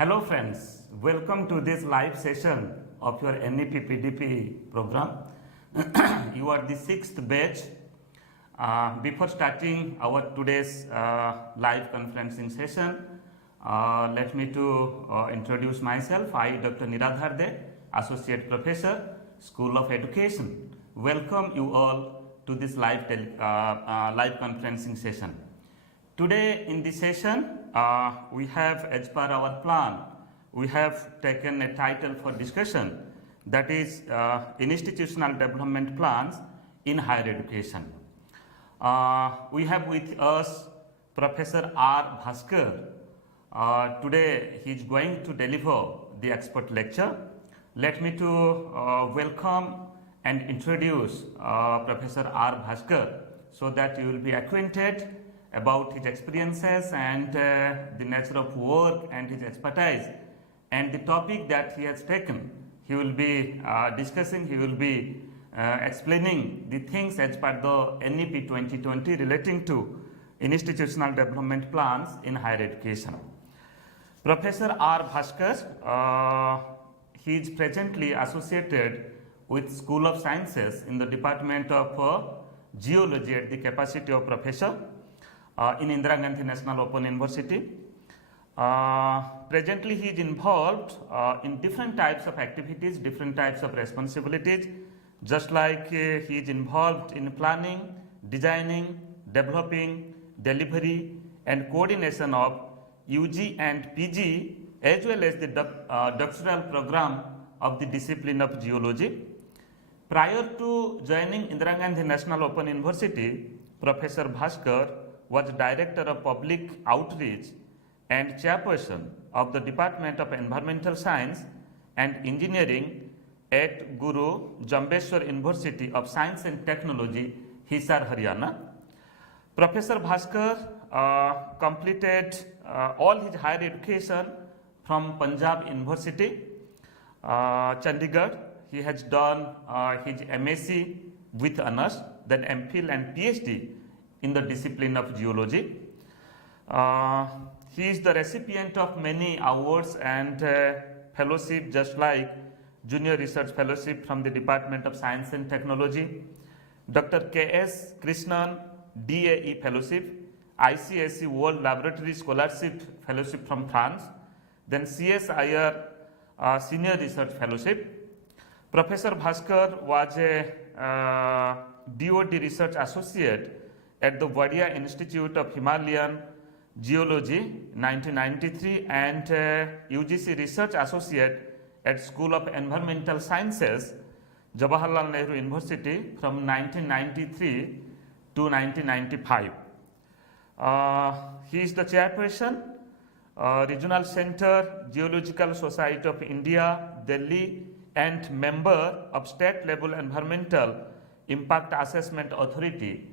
Hello friends, welcome to this live session of your NEP PDP program. You are the sixth batch. Before starting our today's live conferencing session, let me to introduce myself. I, Dr. Niradhar De, Associate Professor, School of Education. Welcome you all to this live conferencing session. Today in this session, we have, as per our plan, we have taken a title for discussion, that is institutional development plans in higher education. We have with us Professor R. Baskar. Today he is going to deliver the expert lecture. Let me to welcome and introduce Professor R. Baskar so that you will be acquainted about his experiences and the nature of work and his expertise and the topic that he has taken. He will be discussing, he will be explaining the things as per the NEP 2020 relating to institutional development plans in higher education. Professor R. Baskar, he is presently associated with School of Sciences in the Department of Geology at the capacity of Professor in Indira Gandhi National Open University. Presently he is involved in different types of activities, different types of responsibilities, just like he is involved in planning, designing, developing, delivery and coordination of UG and PG as well as the doctoral program of the discipline of geology. Prior to joining Indira Gandhi National Open University, Professor Baskar was Director of Public Outreach and Chairperson of the Department of Environmental Science and Engineering at Guru Jambeshwar University of Science and Technology, Hisar, Haryana. Professor Baskar completed all his higher education from Punjab University, Chandigarh. He has done his MSc with honors, then MPhil and PhD in the discipline of geology. He is the recipient of many awards and fellowship, just like Junior Research Fellowship from the Department of Science and Technology, Dr. K.S. Krishnan DAE Fellowship, ICSC World Laboratory Scholarship Fellowship from France, then CSIR Senior Research Fellowship. Professor Baskar was a DOD Research Associate at the Wadia Institute of Himalayan Geology 1993 and UGC Research Associate at School of Environmental Sciences, Jawaharlal Nehru University from 1993 to 1995. He is the chairperson, Regional Center, Geological Society of India, Delhi, and member of State Level Environmental Impact Assessment Authority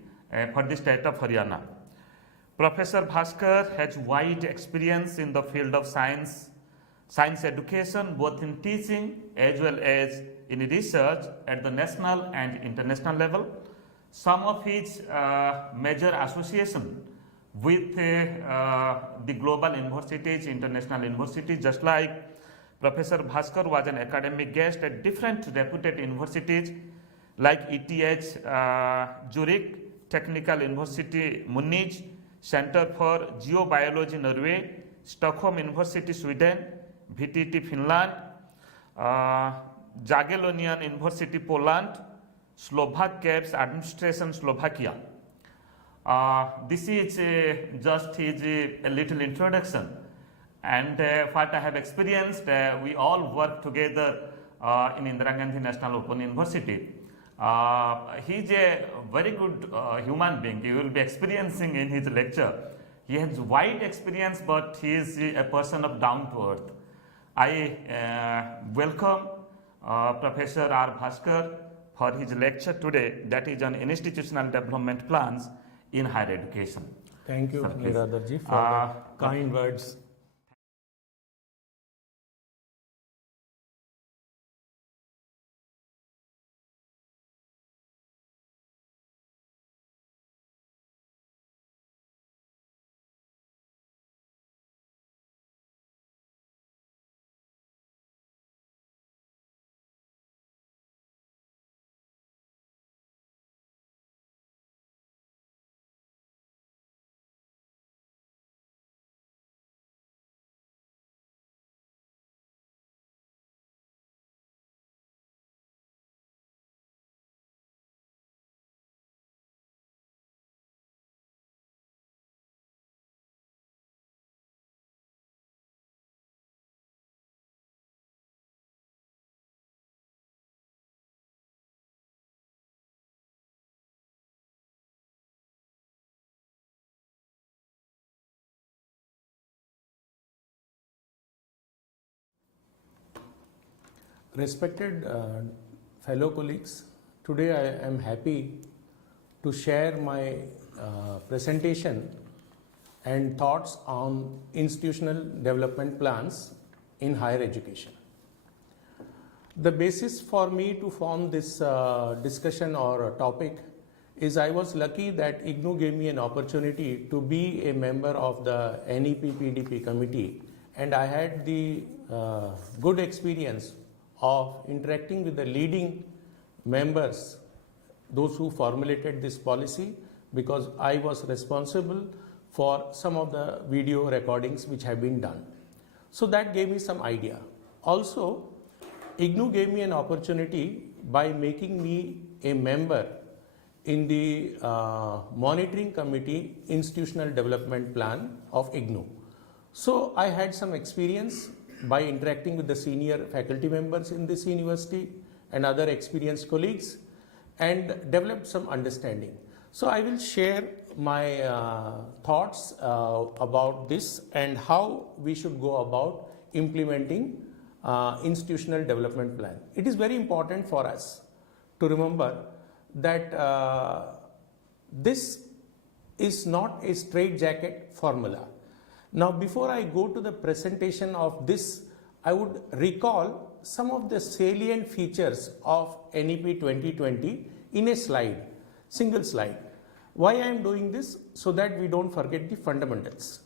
for the state of Haryana. Professor Baskar has wide experience in the field of science education, both in teaching as well as in research at the national and international level. Some of his major association with the global universities, international universities, just like Professor Baskar was an academic guest at different reputed universities like ETH Zurich, Technical University Munich, Center for Geobiology Norway, Stockholm University Sweden, VTT Finland, Jagiellonian University Poland, Slovak Caves Administration Slovakia. This is just his a little introduction, and what I have experienced, we all work together in Indira Gandhi National Open University. He is a very good human being. You will be experiencing in his lecture. He has wide experience, but he is a person of down to earth. I welcome Professor R. Baskar for his lecture today, that is on institutional development plans in higher education. Thank you, Niradharji, for the kind words. Respected fellow colleagues, today I am happy to share my presentation and thoughts on institutional development plans in higher education. The basis for me to form this discussion or topic is I was lucky that IGNOU gave me an opportunity to be a member of the NEP PDP committee, and I had the good experience of interacting with the leading members, those who formulated this policy, because I was responsible for some of the video recordings which have been done. So that gave me some idea. Also, IGNOU gave me an opportunity by making me a member in the monitoring committee institutional development plan of IGNOU. So I had some experience by interacting with the senior faculty members in this university and other experienced colleagues and developed some understanding. So I will share my thoughts about this and how we should go about implementing institutional development plan. It is very important for us to remember that this is not a straitjacket formula. Now, before I go to the presentation of this, I would recall some of the salient features of NEP 2020 in a slide, single slide. Why I am doing this? So that we don't forget the fundamentals.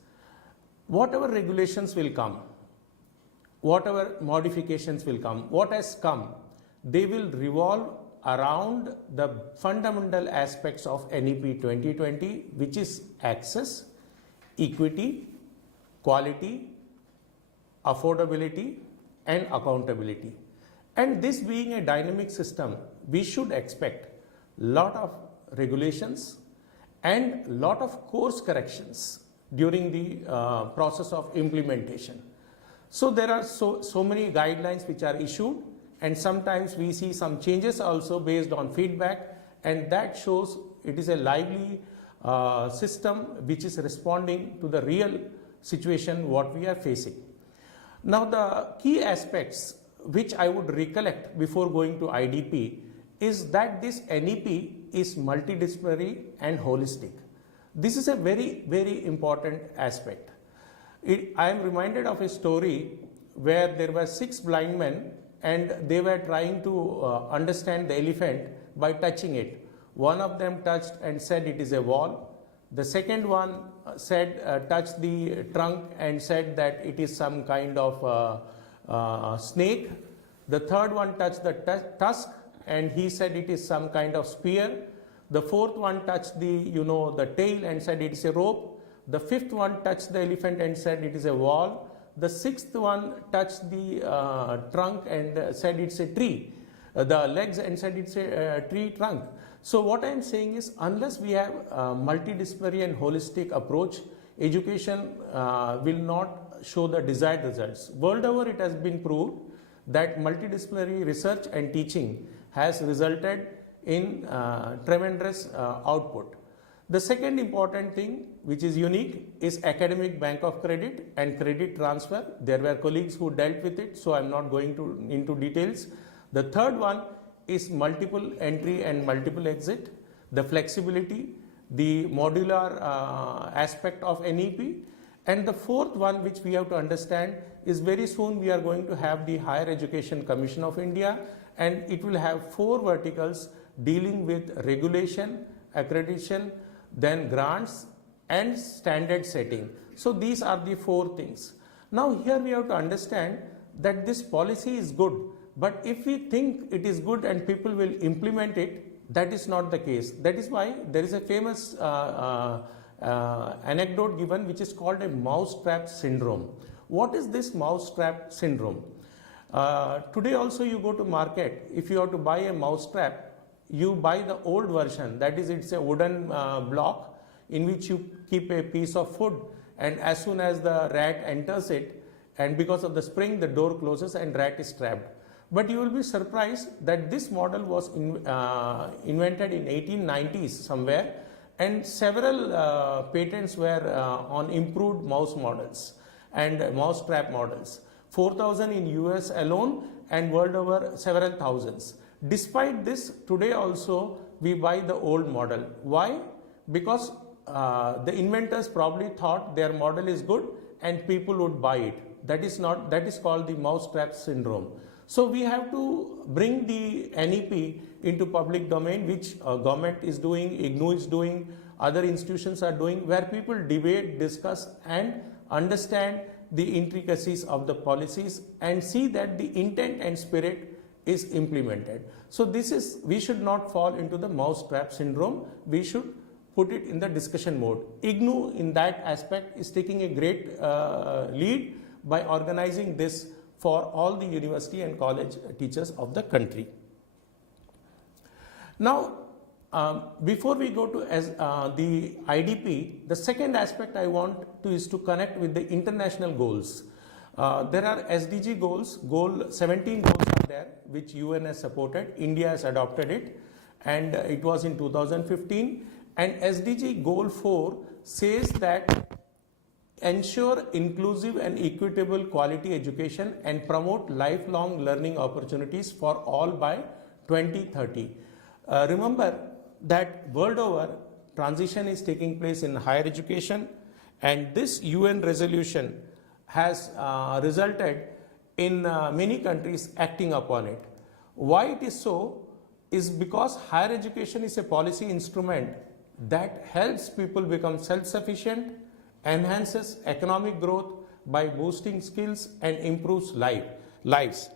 Whatever regulations will come, whatever modifications will come, what has come, they will revolve around the fundamental aspects of NEP 2020, which is access, equity, quality, affordability, and accountability. And this being a dynamic system, we should expect lot of regulations and lot of course corrections during the process of implementation. So there are so many guidelines which are issued, and sometimes we see some changes also based on feedback, and that shows it is a lively system which is responding to the real situation what we are facing. Now the key aspects which I would recollect before going to IDP is that this NEP is multidisciplinary and holistic. This is a very, very important aspect. I am reminded of a story where there were 6 blind men and they were trying to understand the elephant by touching it. One of them touched and said it is a wall. The second one said touched the trunk and said that it is some kind of snake. The third one touched the tusk and he said it is some kind of spear. The fourth one touched the tail and said it is a rope. The fifth one touched the elephant and said it is a wall. The sixth one touched the trunk and said it's a tree. The legs and said it's a tree trunk. So what I am saying is, unless we have a multidisciplinary and holistic approach, education will not show the desired results. World over, it has been proved that multidisciplinary research and teaching has resulted in tremendous output. The second important thing which is unique is academic bank of credit and credit transfer. There were colleagues who dealt with it, so I am not going into details. The third one is multiple entry and multiple exit, the flexibility, the modular aspect of NEP, and the fourth one which we have to understand is very soon we are going to have the Higher Education Commission of India, and it will have 4 verticals dealing with regulation, accreditation, then grants and standard setting. So these are the 4 things. Now here we have to understand that this policy is good, but if we think it is good and people will implement it, that is not the case. That is why there is a famous anecdote given which is called a mousetrap syndrome. What is this mousetrap syndrome? Today also you go to market, if you have to buy a mousetrap, you buy the old version, that is it's a wooden block in which you keep a piece of food, and as soon as the rat enters it, and because of the spring the door closes and rat is trapped. But you will be surprised that this model was invented in 1890s somewhere, and several patents were on improved mouse models and mouse trap models. 4,000 in US alone and world over several thousands. Despite this, today also we buy the old model. Why? Because the inventors probably thought their model is good and people would buy it. That is called the mousetrap syndrome. So we have to bring the NEP into public domain, which government is doing, IGNOU is doing, other institutions are doing, where people debate, discuss and understand the intricacies of the policies and see that the intent and spirit is implemented. So we should not fall into the mousetrap syndrome. We should put it in the discussion mode. IGNOU in that aspect is taking a great lead by organizing this for all the university and college teachers of the country. Now, before we go to the IDP, the second aspect I want to is to connect with the international goals. There are SDG goals, 17 goals are there, which UN has supported, India has adopted it, and it was in 2015. And SDG goal 4 says that ensure inclusive and equitable quality education and promote lifelong learning opportunities for all by 2030. Remember that world over transition is taking place in higher education, and this UN resolution has resulted in many countries acting upon it. Why it is so is because higher education is a policy instrument that helps people become self-sufficient, enhances economic growth by boosting skills and improves lives.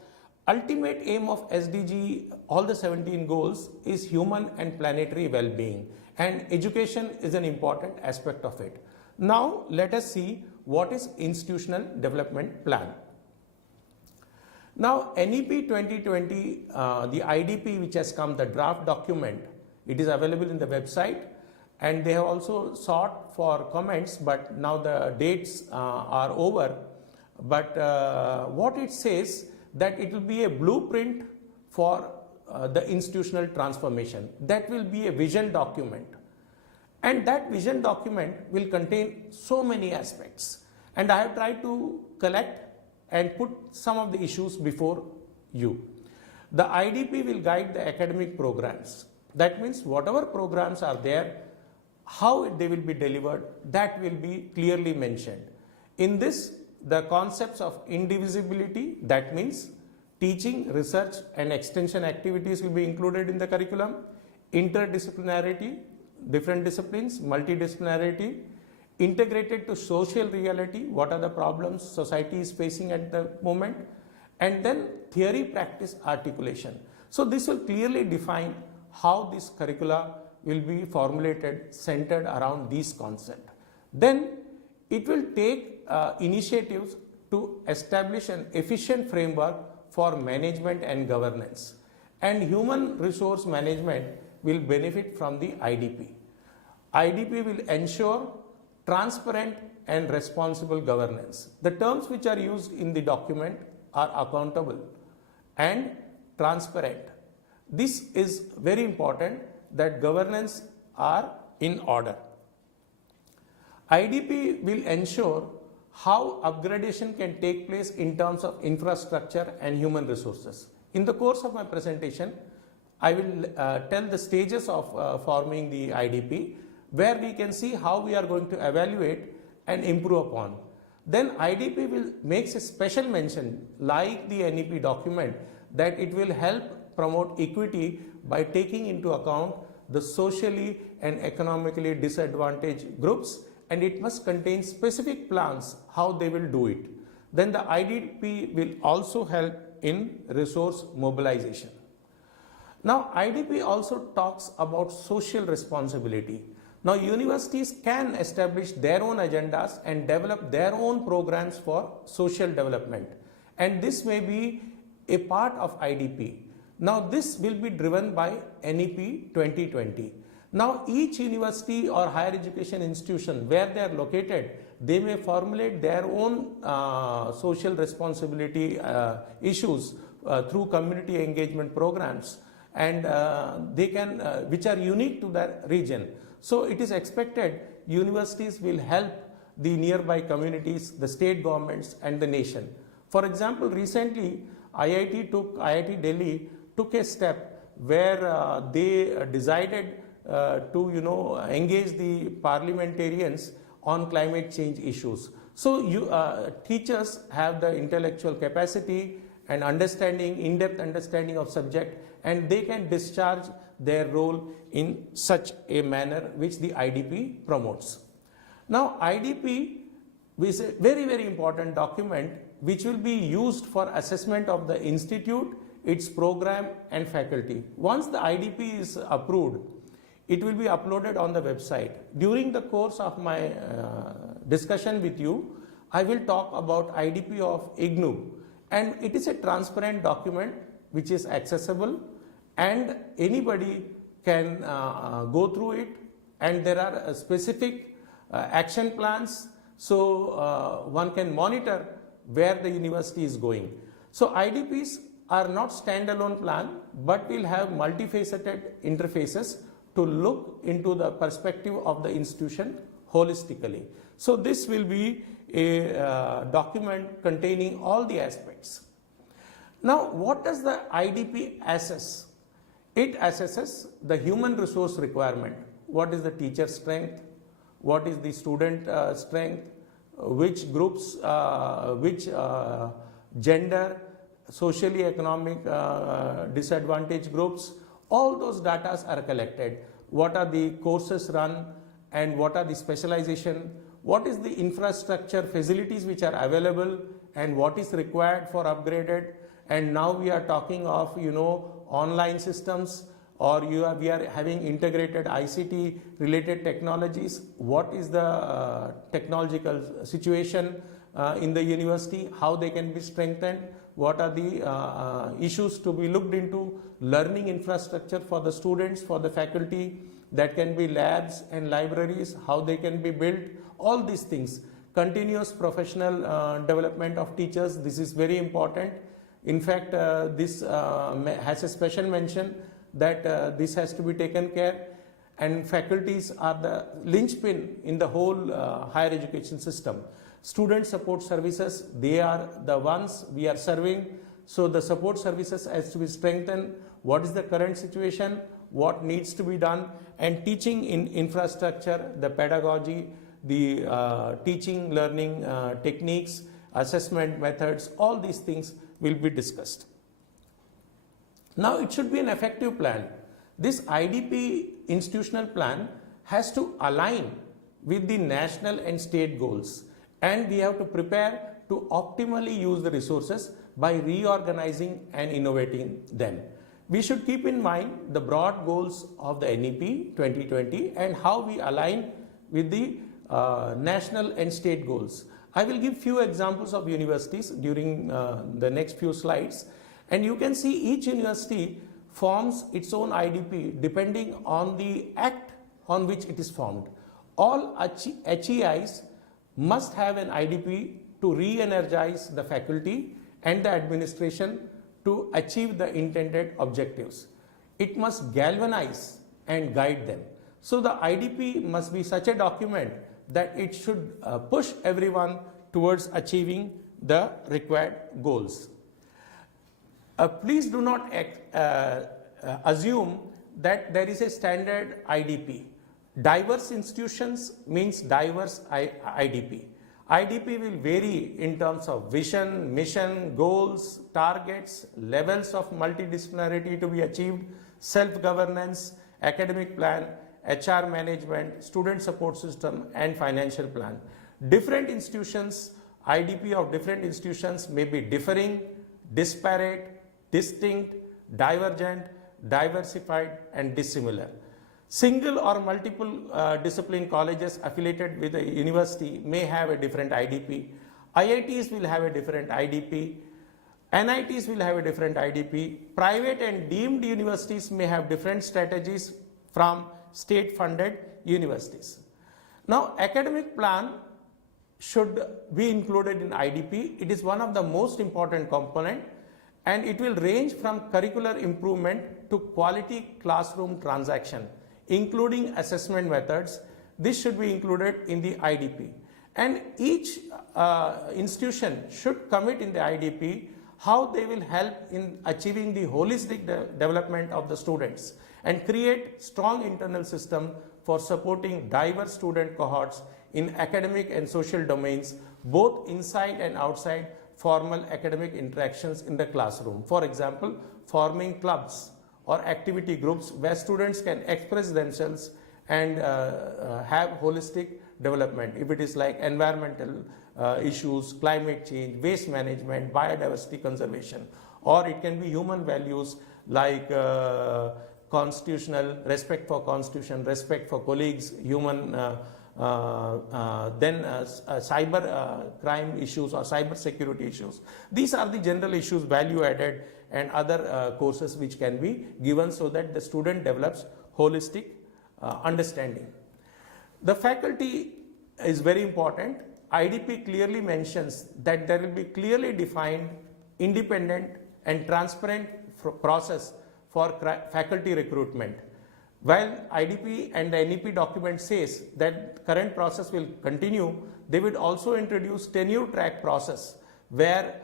Ultimate aim of SDG, all the 17 goals, is human and planetary well-being, and education is an important aspect of it. Now let us see what is institutional development plan. Now NEP 2020, the IDP which has come, the draft document, it is available in the website, and they have also sought for comments, but now the dates are over. But what it says, that it will be a blueprint for the institutional transformation. That will be a vision document, and that vision document will contain so many aspects, and I have tried to collect and put some of the issues before you. The IDP will guide the academic programs. That means whatever programs are there, how they will be delivered, that will be clearly mentioned. In this, the concepts of indivisibility, that means teaching, research and extension activities will be included in the curriculum. Interdisciplinarity, different disciplines, multidisciplinarity, integrated to social reality, what are the problems society is facing at the moment, and then theory practice articulation. So this will clearly define how this curricula will be formulated centered around these concepts. Then it will take initiatives to establish an efficient framework for management and governance, and human resource management will benefit from the IDP. IDP will ensure transparent and responsible governance. The terms which are used in the document are accountable and transparent. This is very important, that governance are in order. IDP will ensure how upgradation can take place in terms of infrastructure and human resources. In the course of my presentation, I will tell the stages of forming the IDP, where we can see how we are going to evaluate and improve upon. Then IDP will make a special mention, like the NEP document, that it will help promote equity by taking into account the socially and economically disadvantaged groups, and it must contain specific plans how they will do it. Then the IDP will also help in resource mobilization. Now IDP also talks about social responsibility. Now universities can establish their own agendas and develop their own programs for social development, and this may be a part of IDP. Now this will be driven by NEP 2020. Now each university or higher education institution where they are located, they may formulate their own social responsibility issues through community engagement programs, and they can which are unique to their region. So it is expected universities will help the nearby communities, the state governments and the nation. For example, recently IIT Delhi took a step where they decided to engage the parliamentarians on climate change issues. So teachers have the intellectual capacity and understanding, in-depth understanding of subject, and they can discharge their role in such a manner which the IDP promotes. Now IDP is a very, very important document which will be used for assessment of the institute, its program and faculty. Once the IDP is approved, it will be uploaded on the website. During the course of my discussion with you, I will talk about IDP of IGNOU, and it is a transparent document which is accessible and anybody can go through it, and there are specific action plans, so one can monitor where the university is going. So IDPs are not standalone plan but will have multifaceted interfaces to look into the perspective of the institution holistically. So this will be a document containing all the aspects. Now what does the IDP assess? It assesses the human resource requirement. What is the teacher strength? What is the student strength? Which groups, which gender, socially economic disadvantaged groups, all those data are collected. What are the courses run and what are the specialization? What is the infrastructure facilities which are available and what is required for upgraded? And now we are talking of online systems, or we are having integrated ICT related technologies. What is the technological situation in the university? How they can be strengthened? What are the issues to be looked into? Learning infrastructure for the students, for the faculty, that can be labs and libraries, how they can be built, all these things. Continuous professional development of teachers, this is very important. In fact, this has a special mention that this has to be taken care, and faculties are the linchpin in the whole higher education system. Student support services, they are the ones we are serving, so the support services has to be strengthened. What is the current situation, what needs to be done, and teaching in infrastructure, the pedagogy, the teaching learning techniques, assessment methods, all these things will be discussed. Now it should be an effective plan. This IDP institutional plan has to align with the national and state goals, and we have to prepare to optimally use the resources by reorganizing and innovating them. We should keep in mind the broad goals of the NEP 2020 and how we align with the national and state goals. I will give few examples of universities during the next few slides, and you can see each university forms its own IDP depending on the act on which it is formed. All HEIs must have an IDP to re-energize the faculty and the administration to achieve the intended objectives. It must galvanize and guide them. So the IDP must be such a document that it should push everyone towards achieving the required goals. Please do not assume that there is a standard IDP. Diverse institutions means diverse IDP. IDP will vary in terms of vision, mission, goals, targets, levels of multidisciplinarity to be achieved, self-governance, academic plan, HR management, student support system, and financial plan. Different institutions, IDP of different institutions may be differing, disparate, distinct, divergent, diversified, and dissimilar. Single or multiple discipline colleges affiliated with a university may have a different IDP. IITs will have a different IDP. NITs will have a different IDP. Private and deemed universities may have different strategies from state-funded universities. Now, academic plan should be included in IDP. It is one of the most important component, and it will range from curricular improvement to quality classroom transaction, including assessment methods. This should be included in the IDP. And each institution should commit in the IDP how they will help in achieving the holistic development of the students and create strong internal system for supporting diverse student cohorts in academic and social domains, both inside and outside formal academic interactions in the classroom. For example, forming clubs or activity groups where students can express themselves and have holistic development. If it is like environmental issues, climate change, waste management, biodiversity conservation, or it can be human values like constitutional, respect for constitution, respect for colleagues, human, cyber crime issues or cyber security issues. These are the general issues, value added and other courses which can be given so that the student develops holistic understanding. The faculty is very important. IDP clearly mentions that there will be clearly defined, independent and transparent process for faculty recruitment. While IDP and the NEP document says that current process will continue, they would also introduce tenure track process where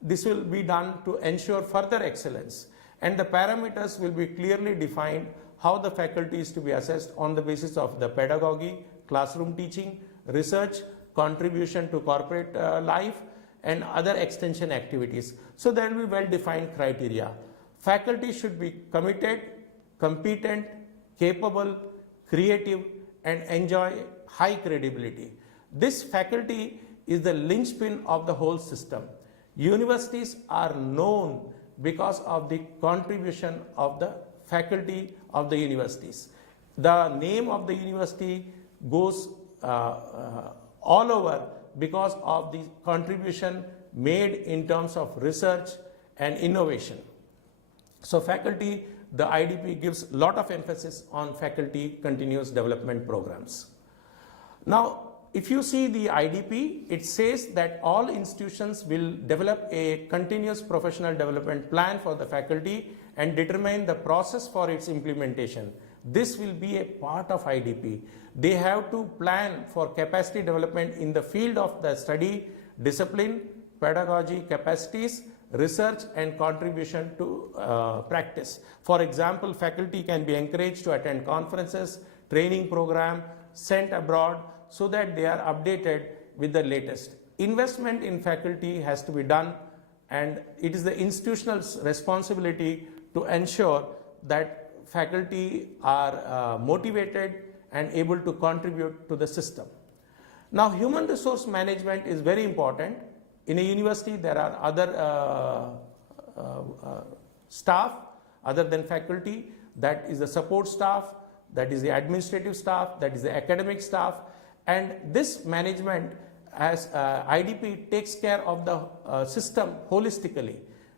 this will be done to ensure further excellence, and the parameters will be clearly defined how the faculty is to be assessed on the basis of the pedagogy, classroom teaching, research, contribution to corporate life and other extension activities. So there will be well-defined criteria. Faculty should be committed, competent, capable, creative and enjoy high credibility. This faculty is the linchpin of the whole system. Universities are known because of the contribution of the faculty of the universities. The name of the university goes all over because of the contribution made in terms of research and innovation. So faculty, the IDP gives a lot of emphasis on faculty continuous development programs. Now, if you see the IDP, it says that all institutions will develop a continuous professional development plan for the faculty and determine the process for its implementation. This will be a part of IDP. They have to plan for capacity development in the field of the study, discipline, pedagogy, capacities, research and contribution to practice. For example, faculty can be encouraged to attend conferences, training program, sent abroad so that they are updated with the latest. Investment in faculty has to be done, and it is the institutional's responsibility to ensure that faculty are motivated and able to contribute to the system. Now, human resource management is very important. In a university, there are other staff other than faculty. That is the support staff, that is the administrative staff, that is the academic staff, and this management as IDP takes care of the system holistically.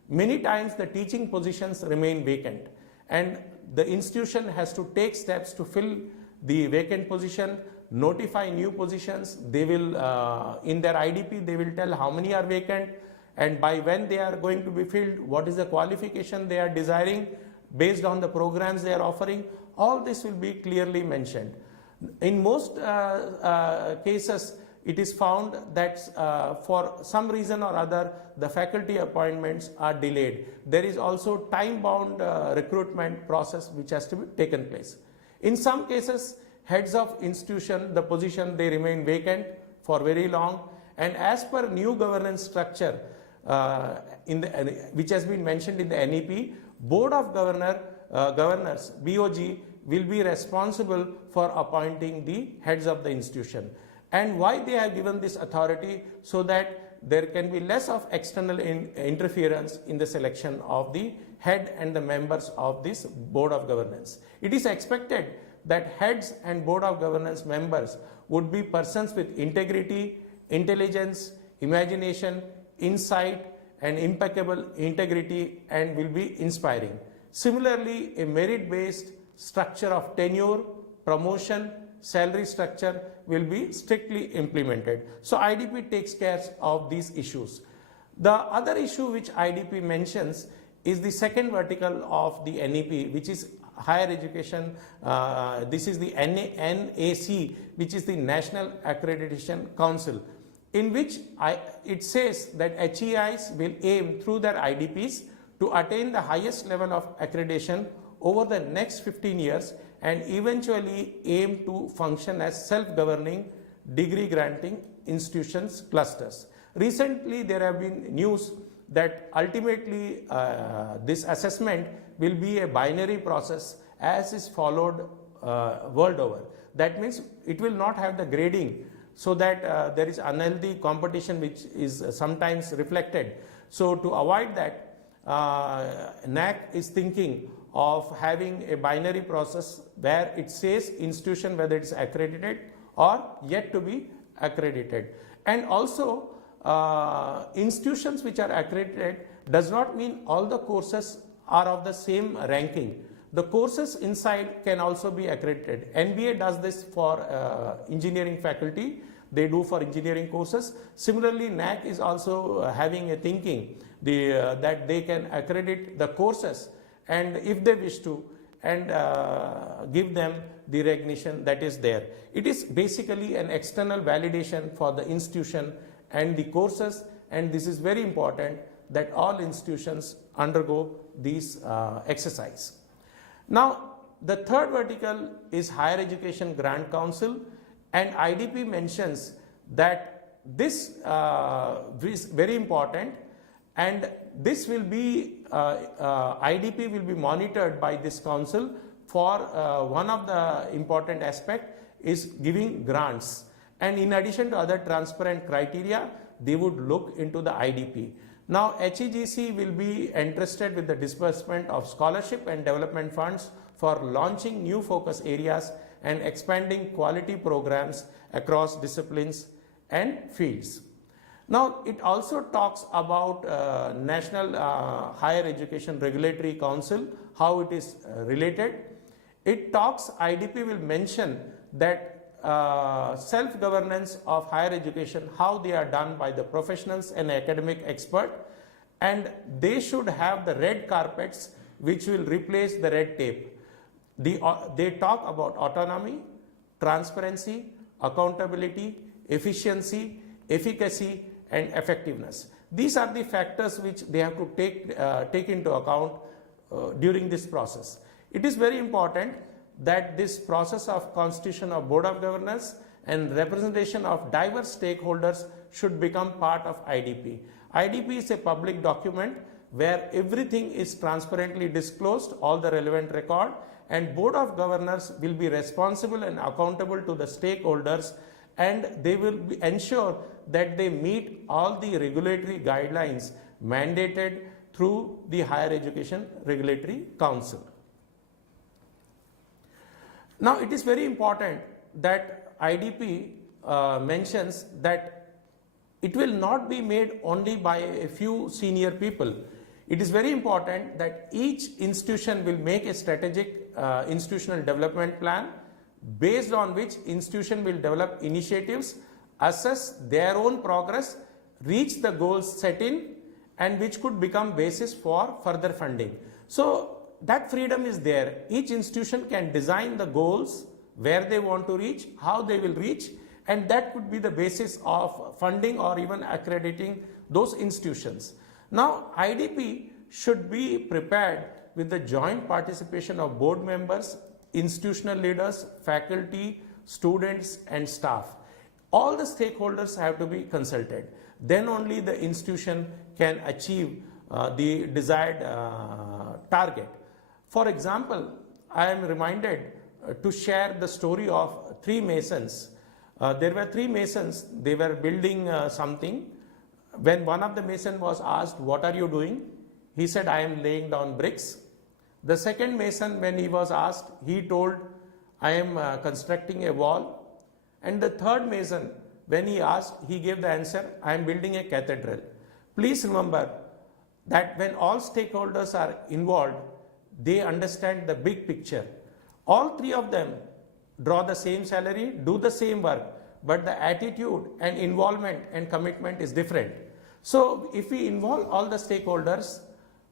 Many times the teaching positions remain vacant and the institution has to take steps to fill the vacant position, notify new positions. They will, in their IDP, they will tell how many are vacant and by when they are going to be filled, what is the qualification they are desiring based on the programs they are offering. All this will be clearly mentioned. In most cases, it is found that for some reason or other, the faculty appointments are delayed. There is also time-bound recruitment process which has to be taken place. In some cases, heads of institution, the position, they remain vacant for very long, and as per new governance structure which has been mentioned in the NEP, Board of Governors, BOG, will be responsible for appointing the heads of the institution. And why they have given this authority? So that there can be less of external interference in the selection of the head and the members of this Board of Governance. It is expected that heads and Board of Governance members would be persons with integrity, intelligence, imagination, insight and impeccable integrity, and will be inspiring. Similarly, a merit-based structure of tenure, promotion, salary structure will be strictly implemented. So IDP takes care of these issues. The other issue which IDP mentions is the second vertical of the NEP, which is higher education. This is the NAC, which is the National Accreditation Council. in which it says that HEIs will aim through their IDPs to attain the highest level of accreditation over the next 15 years and eventually aim to function as self-governing degree granting institutions clusters. Recently there have been news that ultimately this assessment will be a binary process as is followed world over. That means it will not have the grading, so that there is unhealthy competition which is sometimes reflected. So to avoid that, NAC is thinking of having a binary process where it says institution whether it is accredited or yet to be accredited. And also institutions which are accredited does not mean all the courses are of the same ranking. The courses inside can also be accredited. NBA does this for engineering faculty, they do for engineering courses. Similarly, NAC is also having a thinking that they can accredit the courses, and if they wish to, and give them the recognition that is there. It is basically an external validation for the institution and the courses, and this is very important that all institutions undergo these exercise. Now, the third vertical is Higher Education Grant Council, and IDP mentions that this is very important, and this will be IDP will be monitored by this council for one of the important aspect is giving grants, and in addition to other transparent criteria, they would look into the IDP. Now, HEGC will be entrusted with the disbursement of scholarship and development funds for launching new focus areas and expanding quality programs across disciplines and fields. Now, it also talks about National Higher Education Regulatory Council, how it is related. It talks, IDP will mention that self-governance of higher education, how they are done by the professionals and academic expert, and they should have the red carpets which will replace the red tape. They talk about autonomy, transparency, accountability, efficiency, efficacy, and effectiveness. These are the factors which they have to take into account during this process. It is very important that this process of constitution of Board of Governors and representation of diverse stakeholders should become part of IDP. IDP is a public document where everything is transparently disclosed, all the relevant record, and Board of Governors will be responsible and accountable to the stakeholders, and they will ensure that they meet all the regulatory guidelines mandated through the Higher Education Regulatory Council. Now, it is very important that IDP mentions that it will not be made only by a few senior people. It is very important that each institution will make a strategic institutional development plan based on which institution will develop initiatives, assess their own progress, reach the goals set in, and which could become basis for further funding. So, that freedom is there. Each institution can design the goals, where they want to reach, how they will reach, and that could be the basis of funding or even accrediting those institutions. Now, IDP should be prepared with the joint participation of board members, institutional leaders, faculty, students, and staff. All the stakeholders have to be consulted. Then only the institution can achieve the desired target. For example, I am reminded to share the story of three masons. There were three masons, they were building something. When one of the mason was asked, "What are you doing?" He said, "I am laying down bricks." The second mason, when he was asked, he told, "I am constructing a wall." And the third mason, when he asked, he gave the answer, "I am building a cathedral." Please remember that when all stakeholders are involved, they understand the big picture. All three of them draw the same salary, do the same work, but the attitude and involvement and commitment is different. So if we involve all the stakeholders,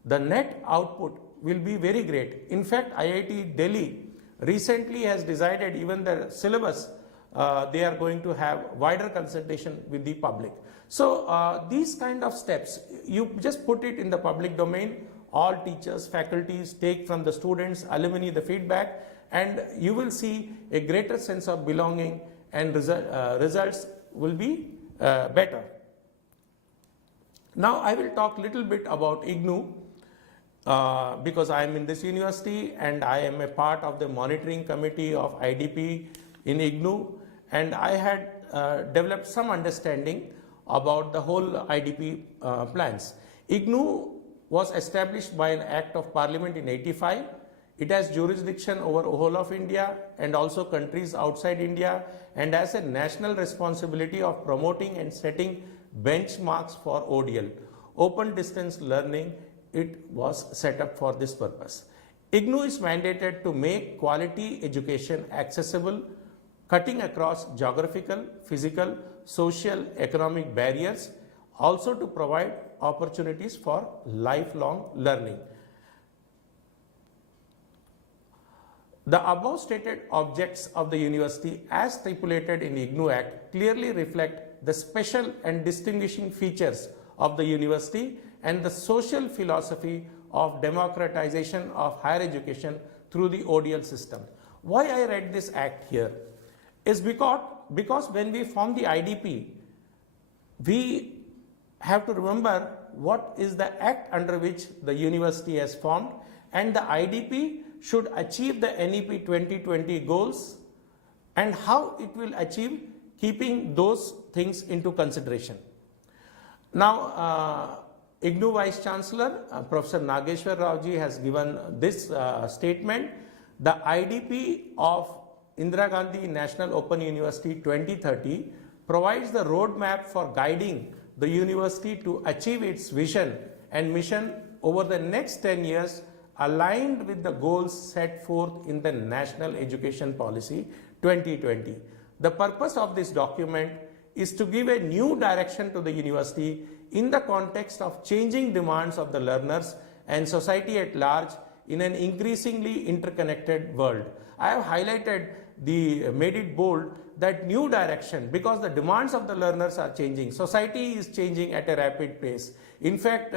the net output will be very great. In fact, IIT Delhi recently has decided even the syllabus they are going to have wider consultation with the public. So these kind of steps, you just put it in the public domain, all teachers, faculties take from the students, alumni the feedback, and you will see a greater sense of belonging, and results will be better. Now I will talk little bit about IGNOU because I am in this university and I am a part of the monitoring committee of IDP in IGNOU, and I had developed some understanding about the whole IDP plans. IGNOU was established by an Act of Parliament in 85. It has jurisdiction over whole of India and also countries outside India, and has a national responsibility of promoting and setting benchmarks for ODL, open distance learning. It was set up for this purpose. IGNOU is mandated to make quality education accessible, cutting across geographical, physical, social, economic barriers, also to provide opportunities for lifelong learning. The above stated objects of the university as stipulated in IGNOU Act clearly reflect the special and distinguishing features of the university and the social philosophy of democratization of higher education through the ODL system. Why I read this act here is because when we form the IDP, we have to remember what is the act under which the university has formed, and the IDP should achieve the NEP 2020 goals and how it will achieve, keeping those things into consideration. Now, IGNOU Vice Chancellor, Professor Nageshwar Rao ji has given this statement. The IDP of Indira Gandhi National Open University 2030 provides the roadmap for guiding the university to achieve its vision and mission over the next 10 years, aligned with the goals set forth in the National Education Policy 2020. The purpose of this document is to give a new direction to the university in the context of changing demands of the learners and society at large in an increasingly interconnected world. I have made it bold, that new direction, because the demands of the learners are changing. Society is changing at a rapid pace. In fact,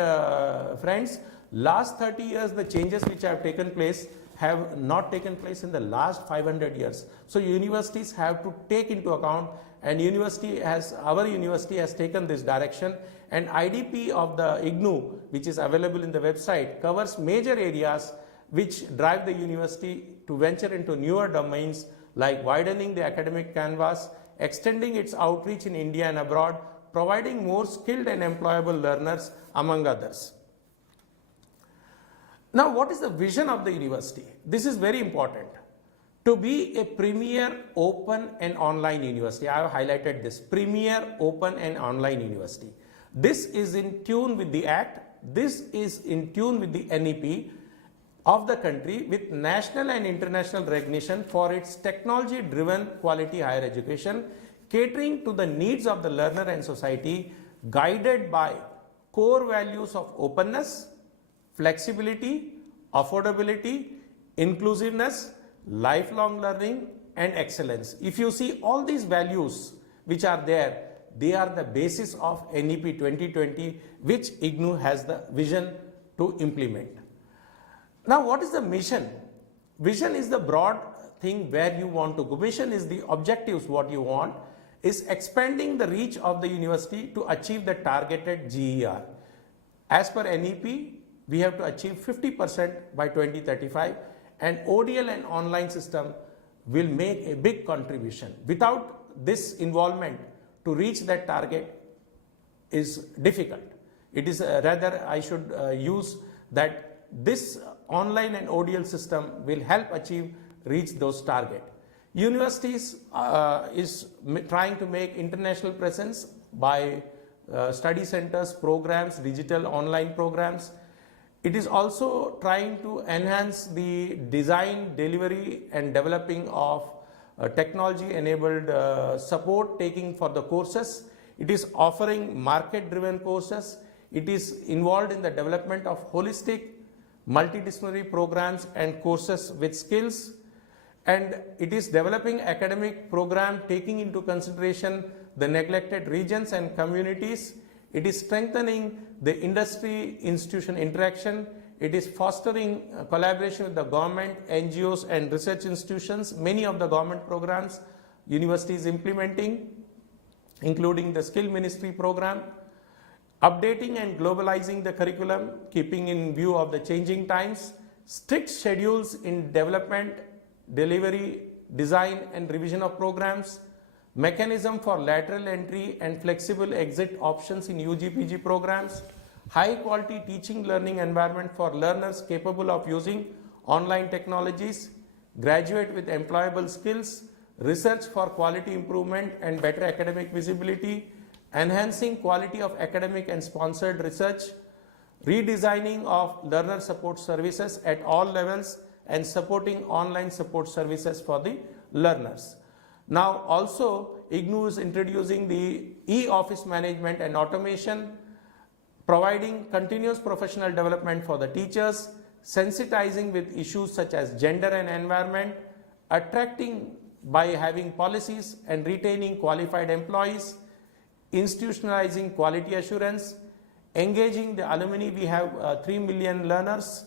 friends, last 30 years, the changes which have taken place have not taken place in the last 500 years. So universities have to take into account, and our university has taken this direction, and IDP of the IGNOU, which is available in the website, covers major areas which drive the university to venture into newer domains like widening the academic canvas, extending its outreach in India and abroad, providing more skilled and employable learners, among others. Now, what is the vision of the university? This is very important. To be a premier open and online university. I have highlighted this, premier open and online university. This is in tune with the Act. This is in tune with the NEP of the country, with national and international recognition for its technology-driven quality higher education, catering to the needs of the learner and society, guided by core values of openness, flexibility, affordability, inclusiveness, lifelong learning, and excellence. If you see all these values which are there, they are the basis of NEP 2020, which IGNOU has the vision to implement. Now, what is the mission? Vision is the broad thing where you want to go. Mission is the objectives, what you want, is expanding the reach of the university to achieve the targeted GER. As per NEP, we have to achieve 50% by 2035, and ODL and online system will make a big contribution. Without this involvement, to reach that target is difficult. It is rather, I should use that this online and ODL system will help reach those targets. Universities is trying to make international presence by study centers, programs, digital online programs. It is also trying to enhance the design, delivery, and developing of technology-enabled support taking for the courses. It is offering market-driven courses. It is involved in the development of holistic, multidisciplinary programs and courses with skills. and it is developing academic program taking into consideration the neglected regions and communities. It is strengthening the industry institution interaction. It is fostering collaboration with the government, NGOs and research institutions. Many of the government programs university is implementing, including the skill ministry program. Updating and globalizing the curriculum, keeping in view of the changing times. Strict schedules in development, delivery, design and revision of programs. Mechanism for lateral entry and flexible exit options in UG/PG programs. High quality teaching learning environment for learners capable of using online technologies. Graduate with employable skills. Research for quality improvement and better academic visibility. Enhancing quality of academic and sponsored research. Redesigning of learner support services at all levels and supporting online support services for the learners. Now also IGNOU is introducing the e-office management and automation, providing continuous professional development for the teachers, sensitizing with issues such as gender and environment, attracting by having policies and retaining qualified employees, institutionalizing quality assurance, engaging the alumni. We have 3 million learners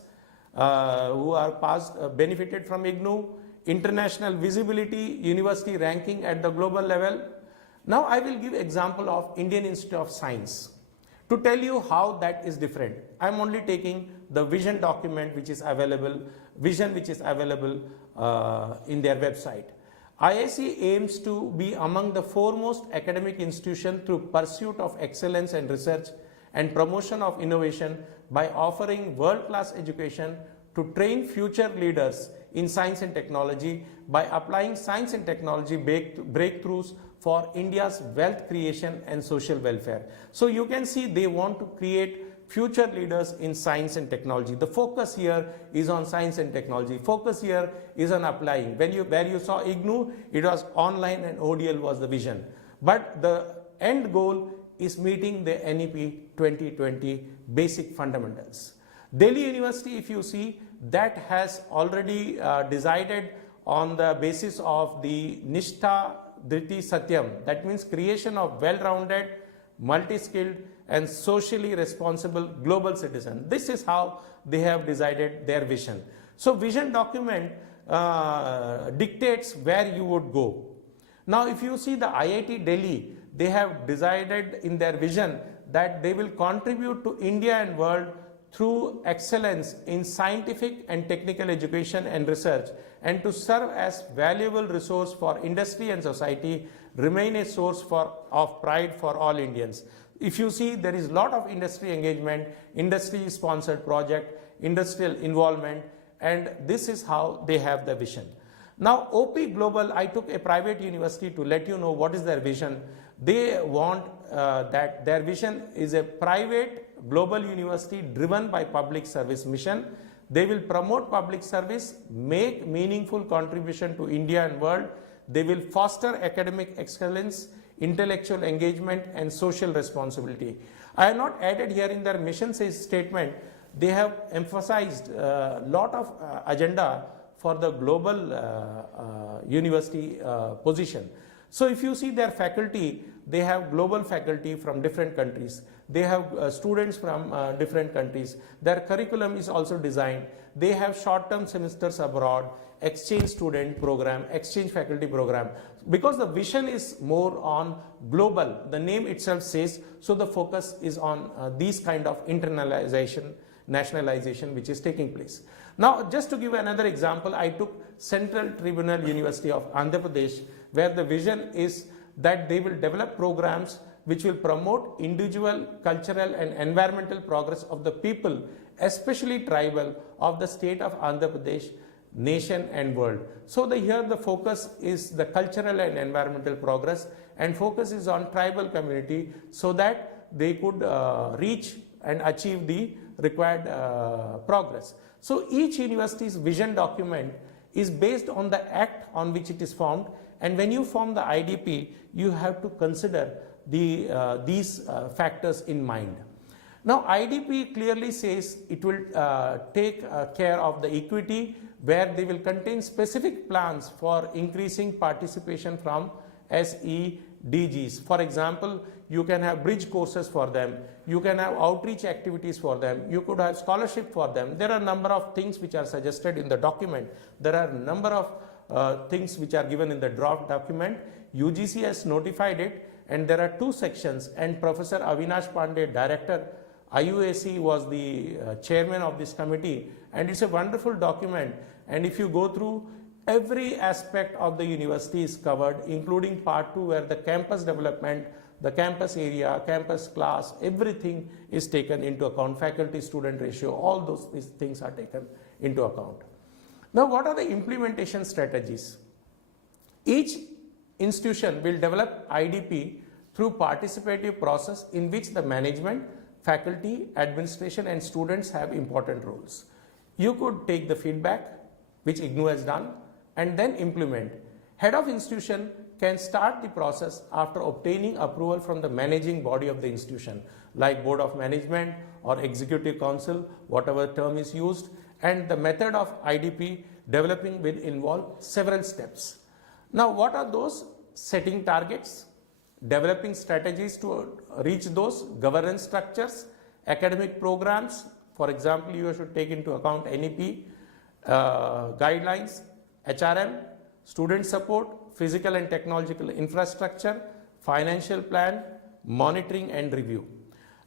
who are benefited from IGNOU, international visibility, university ranking at the global level. Now I will give example of Indian Institute of Science to tell you how that is different. I am only taking the vision document which is available, in their website. IIC aims to be among the foremost academic institution through pursuit of excellence and research and promotion of innovation by offering world-class education to train future leaders in science and technology by applying science and technology breakthroughs for India's wealth creation and social welfare. So you can see they want to create future leaders in science and technology. The focus here is on science and technology. Focus here is on applying. Where you saw IGNOU, it was online and ODL was the vision. But the end goal is meeting the NEP 2020 basic fundamentals. Delhi University, if you see, that has already decided on the basis of the Nishtha Dhriti Satyam. That means creation of well-rounded, multi-skilled and socially responsible global citizen. This is how they have decided their vision. So vision document dictates where you would go. Now if you see the IIT Delhi, they have decided in their vision that they will contribute to India and world through excellence in scientific and technical education and research, and to serve as valuable resource for industry and society, remain a source of pride for all Indians. If you see, there is a lot of industry engagement, industry sponsored project, industrial involvement, and this is how they have the vision. Now OP Global, I took a private university to let you know what is their vision. They want that their vision is a private global university driven by public service mission. They will promote public service, make meaningful contribution to India and world. They will foster academic excellence, intellectual engagement and social responsibility. I have not added here in their mission statement, they have emphasized a lot of agenda for the global university position. So if you see their faculty, they have global faculty from different countries. They have students from different countries. Their curriculum is also designed. They have short-term semesters abroad, exchange student program, exchange faculty program. Because the vision is more on global, the name itself says, so the focus is on these kind of internalization, nationalization which is taking place. Now just to give another example, I took Central Tribunal University of Andhra Pradesh, where the vision is that they will develop programs which will promote individual, cultural and environmental progress of the people, especially tribal, of the state of Andhra Pradesh, nation and world. So here the focus is the cultural and environmental progress, and focus is on tribal community so that they could reach and achieve the required progress. So each university's vision document is based on the act on which it is formed, and when you form the IDP, you have to consider these factors in mind. Now IDP clearly says it will take care of the equity, where they will contain specific plans for increasing participation from SEDGs. For example, you can have bridge courses for them, you can have outreach activities for them, you could have scholarship for them. There are a number of things which are suggested in the document. There are a number of things which are given in the draft document. UGC has notified it, and there are 2 sections, and Professor Avinash Pandey, Director IUAC, was the chairman of this committee, and it's a wonderful document. And if you go through, every aspect of the university is covered, including part 2, where the campus development, the campus area, campus class, everything is taken into account. Faculty student ratio, all these things are taken into account. Now, what are the implementation strategies? Each institution will develop IDP through participative process in which the management, faculty, administration and students have important roles. You could take the feedback, which IGNOU has done, and then implement. Head of institution can start the process after obtaining approval from the managing body of the institution, like Board of Management or Executive Council, whatever term is used, and the method of IDP developing will involve several steps. Now, what are those? Setting targets, developing strategies to reach those, governance structures, academic programs. For example, you should take into account NEP, guidelines, HRM, student support, physical and technological infrastructure, financial plan, monitoring and review.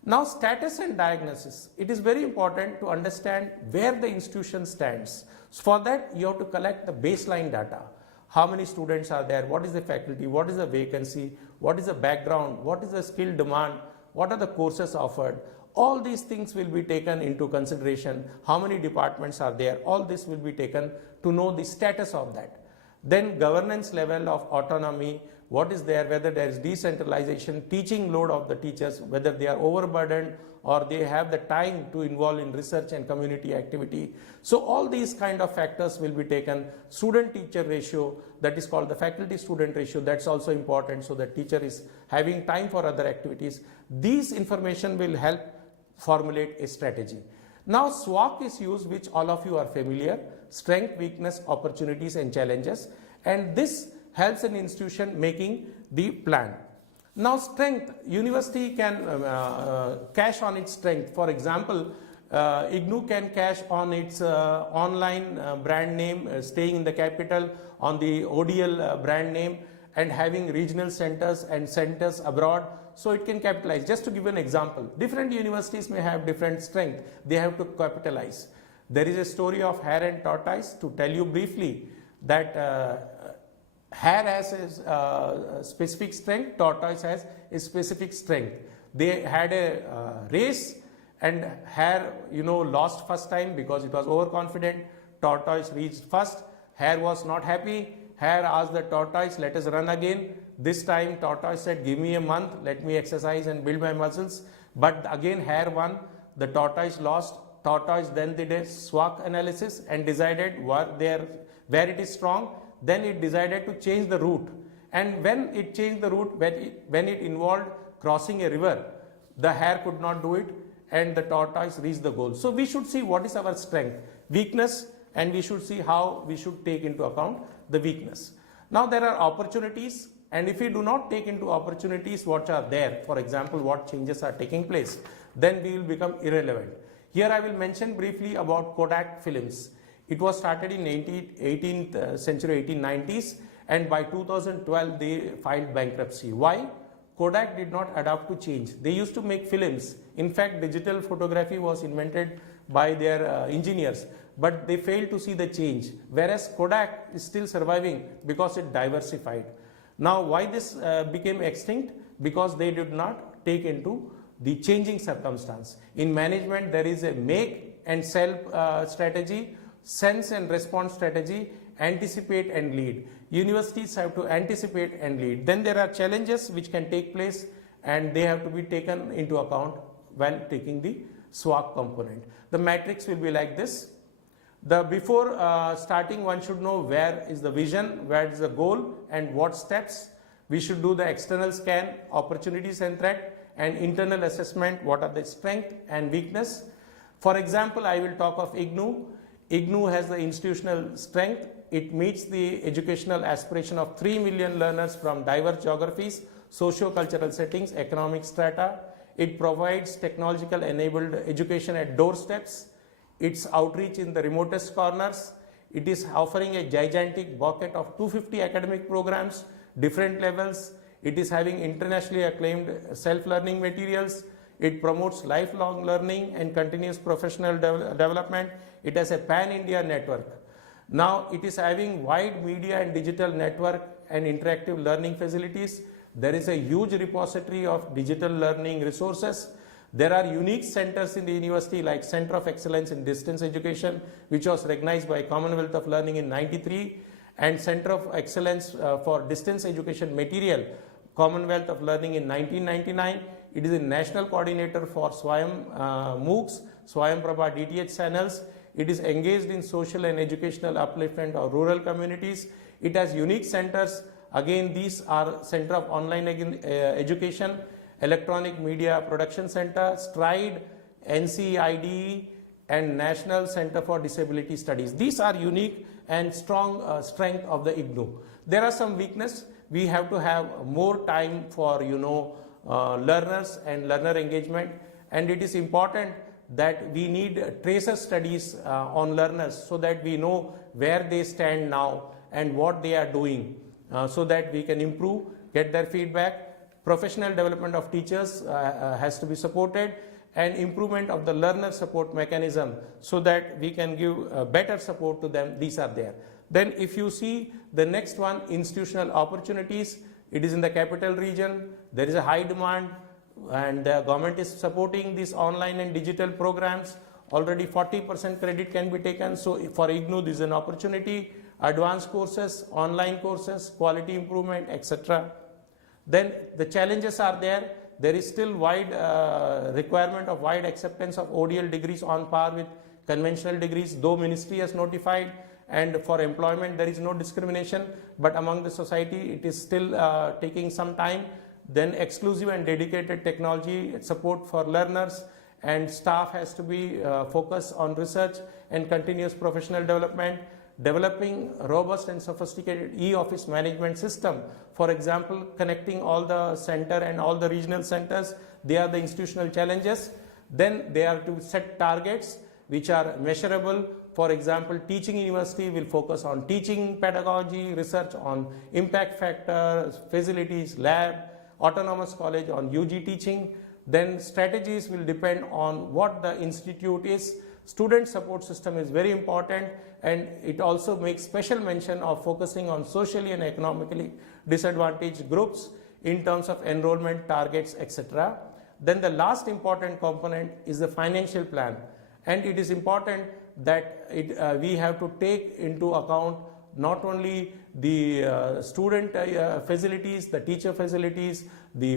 Now, status and diagnosis. It is very important to understand where the institution stands. So for that, you have to collect the baseline data. How many students are there? What is the faculty? What is the vacancy? What is the background? What is the skill demand? What are the courses offered? All these things will be taken into consideration. How many departments are there? All this will be taken to know the status of that. Then governance level of autonomy, what is there, whether there is decentralization, teaching load of the teachers, whether they are overburdened or they have the time to involve in research and community activity. So all these kind of factors will be taken. Student teacher ratio, that is called the faculty student ratio, that's also important, so the teacher is having time for other activities. These information will help formulate a strategy. Now, SWOT is used, which all of you are familiar: strength, weakness, opportunities and challenges, and this helps an institution making the plan. Now, strength, university can cash on its strength. For example, IGNOU can cash on its online brand name, staying in the capital, on the ODL brand name, and having regional centers and centers abroad, so it can capitalize. Just to give an example, different universities may have different strength, they have to capitalize. There is a story of hare and tortoise. To tell you briefly, that hare has a specific strength, tortoise has a specific strength. They had a race, and hare, lost first time because it was overconfident. Tortoise reached first. Hare was not happy. Hare asked the tortoise, let us run again. This time tortoise said, give me a month, let me exercise and build my muscles. But again hare won, the tortoise lost. Tortoise then did a SWOT analysis and decided where it is strong. Then it decided to change the route. And when it changed the route, when it involved crossing a river, the hare could not do it and the tortoise reached the goal. So we should see what is our strength, weakness, and we should see how we should take into account the weakness. Now there are opportunities, and if we do not take into opportunities what are there, for example, what changes are taking place, then we will become irrelevant. Here I will mention briefly about Kodak films. It was started in 18th century, 1890s, and by 2012 they filed bankruptcy. Why? Kodak did not adapt to change. They used to make films. In fact, digital photography was invented by their engineers, but they failed to see the change. Whereas Kodak is still surviving because it diversified. Now, why this became extinct? Because they did not take into the changing circumstance. In management, there is a make and sell strategy, sense and response strategy, anticipate and lead. Universities have to anticipate and lead. Then there are challenges which can take place, and they have to be taken into account while taking the SWOT component. The matrix will be like this. Before starting, one should know where is the vision, where is the goal, and what steps. We should do the external scan, opportunities and threat, and internal assessment, what are the strength and weakness. For example, I will talk of IGNOU. IGNOU has the institutional strength. It meets the educational aspiration of 3 million learners from diverse geographies, socio-cultural settings, economic strata. It provides technological enabled education at doorsteps. Its outreach in the remotest corners. It is offering a gigantic bucket of 250 academic programs, different levels. It is having internationally acclaimed self-learning materials. It promotes lifelong learning and continuous professional development. It has a pan-India network. Now it is having wide media and digital network and interactive learning facilities. There is a huge repository of digital learning resources. There are unique centers in the university like Center of Excellence in Distance Education, which was recognized by Commonwealth of Learning in &93, and Center of Excellence for Distance Education Material, Commonwealth of Learning in 1999. It is a national coordinator for Swayam MOOCs, Swayam Prabha DTH channels. It is engaged in social and educational upliftment of rural communities. It has unique centers. Again, these are Center of Online Education, Electronic Media Production Center, STRIDE, NCIDE, and National Center for Disability Studies. These are unique and strong strength of the IGNOU. There are some weakness. We have to have more time for learners and learner engagement, and it is important that we need tracer studies on learners so that we know where they stand now and what they are doing, so that we can improve, get their feedback. Professional development of teachers has to be supported, and improvement of the learner support mechanism so that we can give better support to them. These are there. Then if you see the next one, institutional opportunities, it is in the capital region. There is a high demand and the government is supporting these online and digital programs. Already 40% credit can be taken. So for IGNOU, this is an opportunity. Advanced courses, online courses, quality improvement, etc. Then the challenges are there. There is still wide requirement of wide acceptance of ODL degrees on par with conventional degrees, though ministry has notified, and for employment there is no discrimination, but among the society it is still taking some time. Then exclusive and dedicated technology support for learners, and staff has to be focused on research and continuous professional development. Developing robust and sophisticated e-office management system. For example, connecting all the center and all the regional centers, they are the institutional challenges. Then they are to set targets which are measurable. For example, teaching university will focus on teaching pedagogy, research on impact factors, facilities, lab, autonomous college on UG teaching. Then strategies will depend on what the institute is. Student support system is very important, and it also makes special mention of focusing on socially and economically disadvantaged groups in terms of enrollment targets, etc. Then the last important component is the financial plan, and it is important that we have to take into account not only the student facilities, the teacher facilities, the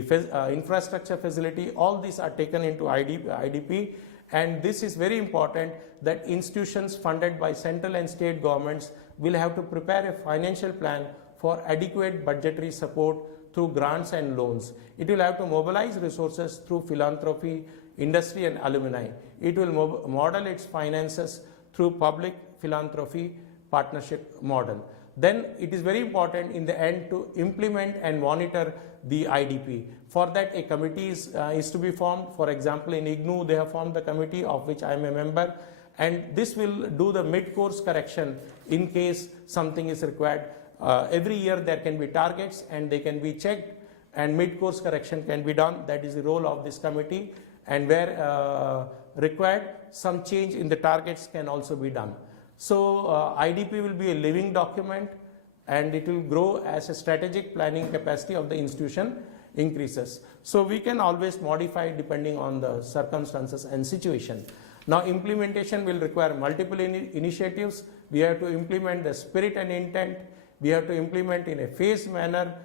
infrastructure facility, all these are taken into IDP. And this is very important that institutions funded by central and state governments will have to prepare a financial plan for adequate budgetary support through grants and loans. It will have to mobilize resources through philanthropy, industry and alumni. It will model its finances through public philanthropy partnership model. Then it is very important in the end to implement and monitor the IDP. For that, a committee is to be formed. For example, in IGNOU, they have formed the committee of which I am a member, and this will do the mid-course correction in case something is required. Every year there can be targets and they can be checked, and mid-course correction can be done. That is the role of this committee, and where required, some change in the targets can also be done. So IDP will be a living document, and it will grow as a strategic planning capacity of the institution increases. So we can always modify depending on the circumstances and situation. Now implementation will require multiple initiatives. We have to implement the spirit and intent. We have to implement in a phased manner,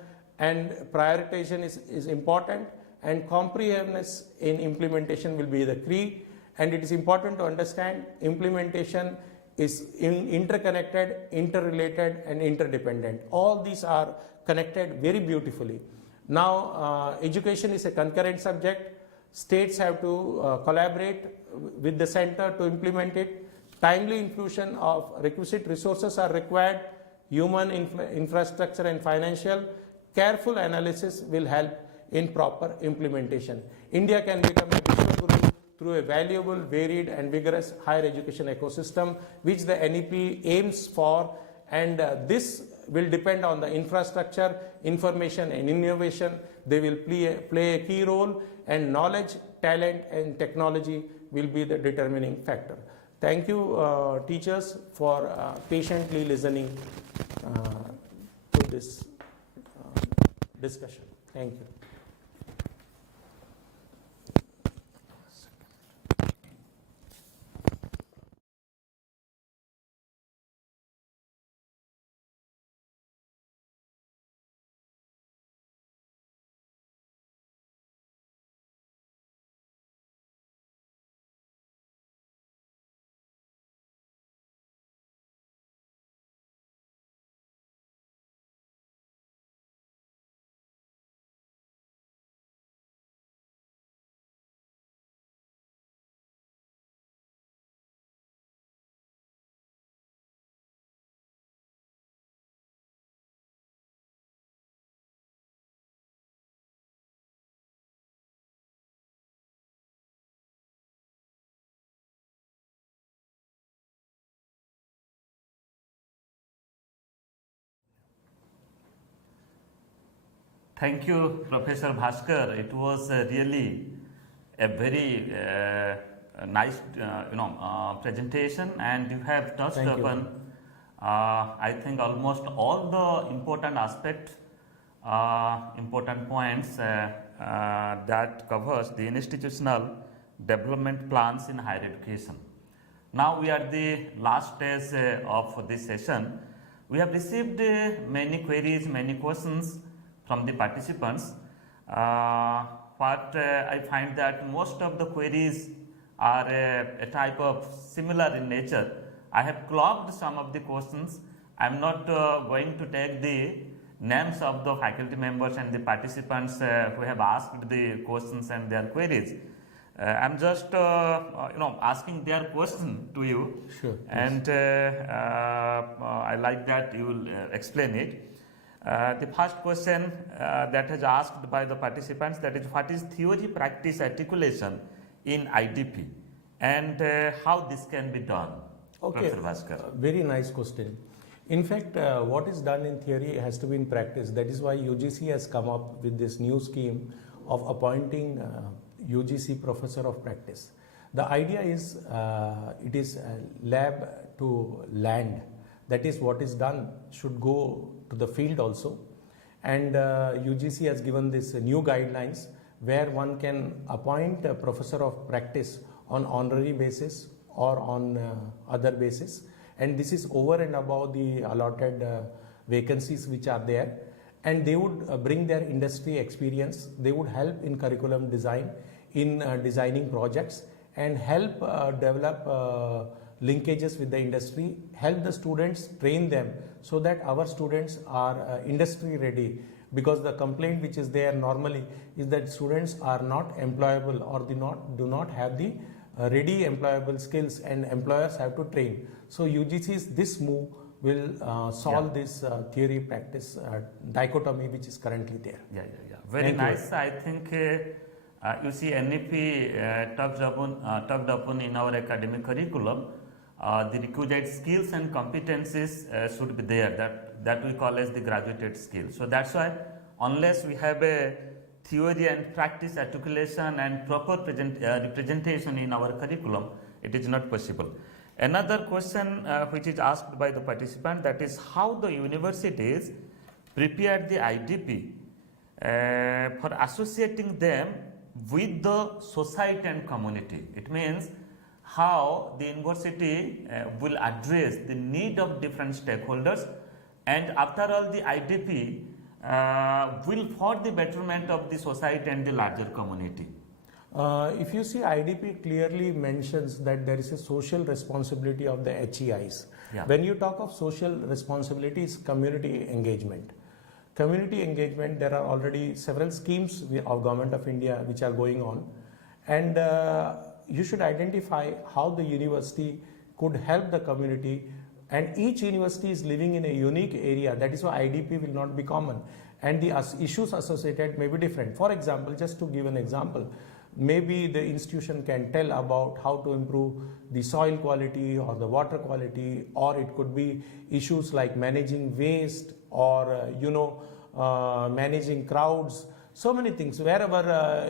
and prioritization is important, and comprehensiveness in implementation will be the key. And it is important to understand implementation is interconnected, interrelated and interdependent. All these are connected very beautifully. Now education is a concurrent subject. States have to collaborate with the center to implement it. Timely infusion of requisite resources are required, human infrastructure and financial. Careful analysis will help in proper implementation. India can become a Vishwaguru through a valuable, varied and vigorous higher education ecosystem which the NEP aims for, and this will depend on the infrastructure, information and innovation. They will play a key role, and knowledge, talent and technology will be the determining factor. Thank you teachers for patiently listening to this discussion. Thank you. Thank you, Professor Baskar. It was really a very nice, presentation, and you have touched Thank you. upon, I think, almost all the important aspects, important points that covers the institutional development plans in higher education. Now we are at the last stage of this session. We have received many queries, many questions from the participants, but I find that most of the queries are a type of similar in nature. I have clocked some of the questions. I am not going to take the names of the faculty members and the participants who have asked the questions and their queries. I am just asking their question to you. Sure. And I like that you will explain it. The first question that is asked by the participants, that is, what is theory practice articulation in IDP, and how this can be done? Okay, Professor Baskar. Very nice question. In fact, what is done in theory has to be in practice. That is why UGC has come up with this new scheme of appointing UGC Professor of Practice. The idea is it is lab to land. That is, what is done should go to the field also, and UGC has given this new guidelines where one can appoint a professor of practice on honorary basis or on other basis, and this is over and above the allotted vacancies which are there, and they would bring their industry experience. They would help in curriculum design, in designing projects, and help develop linkages with the industry, help the students, train them so that our students are industry ready, because the complaint which is there normally is that students are not employable or do not have the ready employable skills, and employers have to train. So UGC's this move will solve this theory practice dichotomy which is currently there. Very nice. I think you see NEP touched upon in our academic curriculum. The requisite skills and competencies should be there, that we call as the graduated skills. So that's why, unless we have a theory and practice articulation and proper representation in our curriculum, it is not possible. Another question which is asked by the participant, that is, how the universities prepared the IDP for associating them with the society and community. It means how the university will address the need of different stakeholders, and after all, the IDP will for the betterment of the society and the larger community. If you see, IDP clearly mentions that there is a social responsibility of the HEIs. When you talk of social responsibility, it's community engagement. Community engagement, there are already several schemes of Government of India which are going on, and you should identify how the university could help the community. And each university is living in a unique area. That is why IDP will not be common. And the issues associated may be different. For example, just to give an example, maybe the institution can tell about how to improve the soil quality or the water quality, or it could be issues like managing waste or managing crowds. So many things. Wherever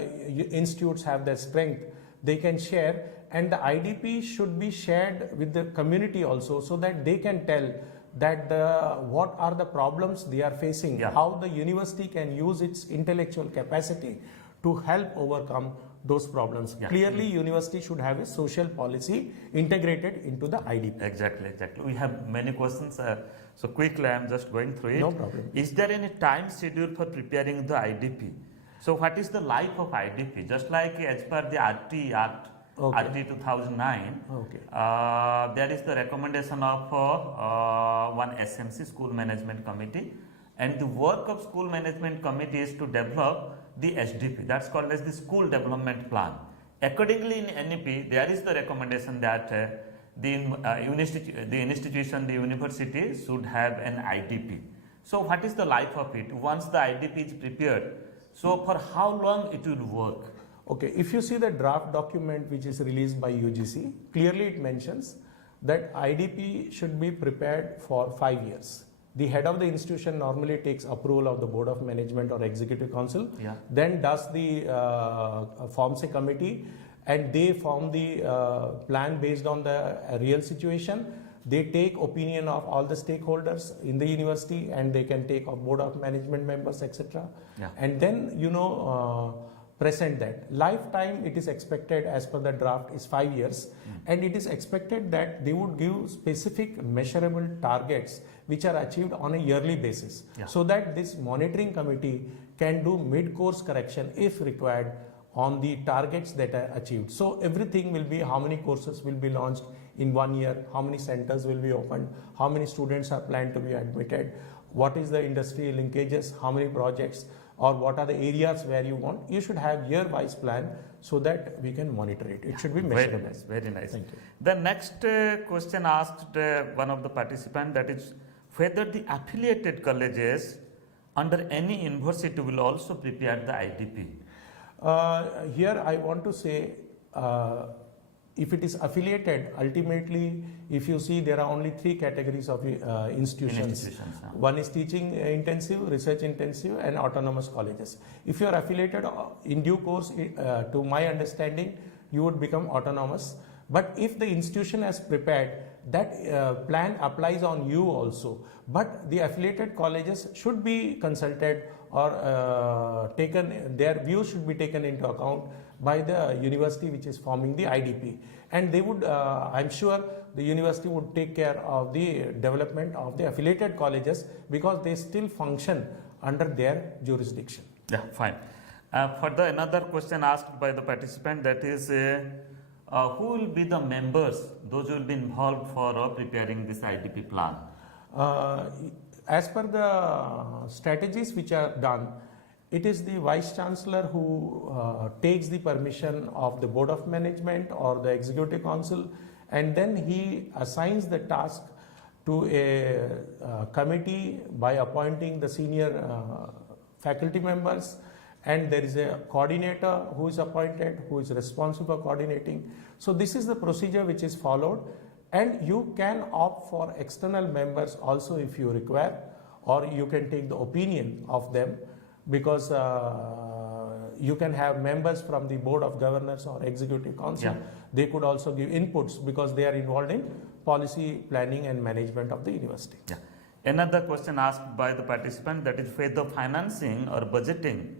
institutes have their strength, they can share, and the IDP should be shared with the community also, so that they can tell that what are the problems they are facing, how the university can use its intellectual capacity to help overcome those problems. Clearly, university should have a social policy integrated into the IDP. Exactly. We have many questions. So quickly, I am just going through it. No problem. Is there any time schedule for preparing the IDP? So what is the life of IDP? Just like as per the RT Act, RT 2009, there is the recommendation of one SMC, School Management Committee, and the work of School Management Committee is to develop the SDP, that's called as the School Development Plan. Accordingly, in NEP, there is the recommendation that the institution, the university should have an IDP. So what is the life of it? Once the IDP is prepared, so for how long it will work? Okay, if you see the draft document which is released by UGC, clearly it mentions that IDP should be prepared for 5 years. The head of the institution normally takes approval of the Board of Management or Executive Council, then does the forms a committee, and they form the plan based on the real situation. They take opinion of all the stakeholders in the university, and they can take a Board of Management members, etc. And then present that. Lifetime, it is expected as per the draft is 5 years, and it is expected that they would give specific measurable targets which are achieved on a yearly basis, so that this monitoring committee can do mid-course correction if required on the targets that are achieved. So everything will be how many courses will be launched in 1 year, how many centers will be opened, how many students are planned to be admitted, what is the industry linkages, how many projects, or what are the areas where you want. You should have year-wise plan so that we can monitor it. It should be measurable. Very nice. Thank you. The next question asked one of the participants, that is whether the affiliated colleges under any university will also prepare the IDP. Here I want to say, if it is affiliated, ultimately, if you see, there are only 3 categories of institutions. One is teaching intensive, research intensive, and autonomous colleges. If you are affiliated in due course, to my understanding, you would become autonomous. But if the institution has prepared, that plan applies on you also. But the affiliated colleges should be consulted, or their views should be taken into account by the university which is forming the IDP. And they would, I'm sure the university would take care of the development of the affiliated colleges, because they still function under their jurisdiction. Yeah, fine. Further, another question asked by the participant, that is, who will be the members, those who will be involved for preparing this IDP plan? As per the strategies which are done, it is the Vice Chancellor who takes the permission of the Board of Management or the Executive Council, and then he assigns the task to a committee by appointing the senior faculty members, and there is a coordinator who is appointed, who is responsible for coordinating. So this is the procedure which is followed, and you can opt for external members also if you require, or you can take the opinion of them, because you can have members from the Board of Governors or Executive Council. They could also give inputs, because they are involved in policy planning and management of the university. Another question asked by the participant, that is whether financing or budgeting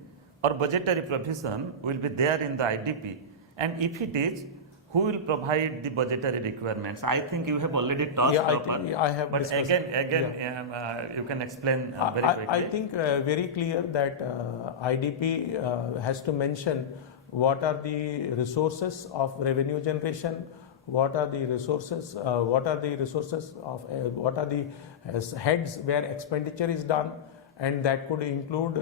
or budgetary provision will be there in the IDP, and if it is, who will provide the budgetary requirements? I think you have already touched upon. I have. But again, you can explain very quickly. I think very clear that IDP has to mention what are the resources of revenue generation, what are the resources of what are the heads where expenditure is done, and that could include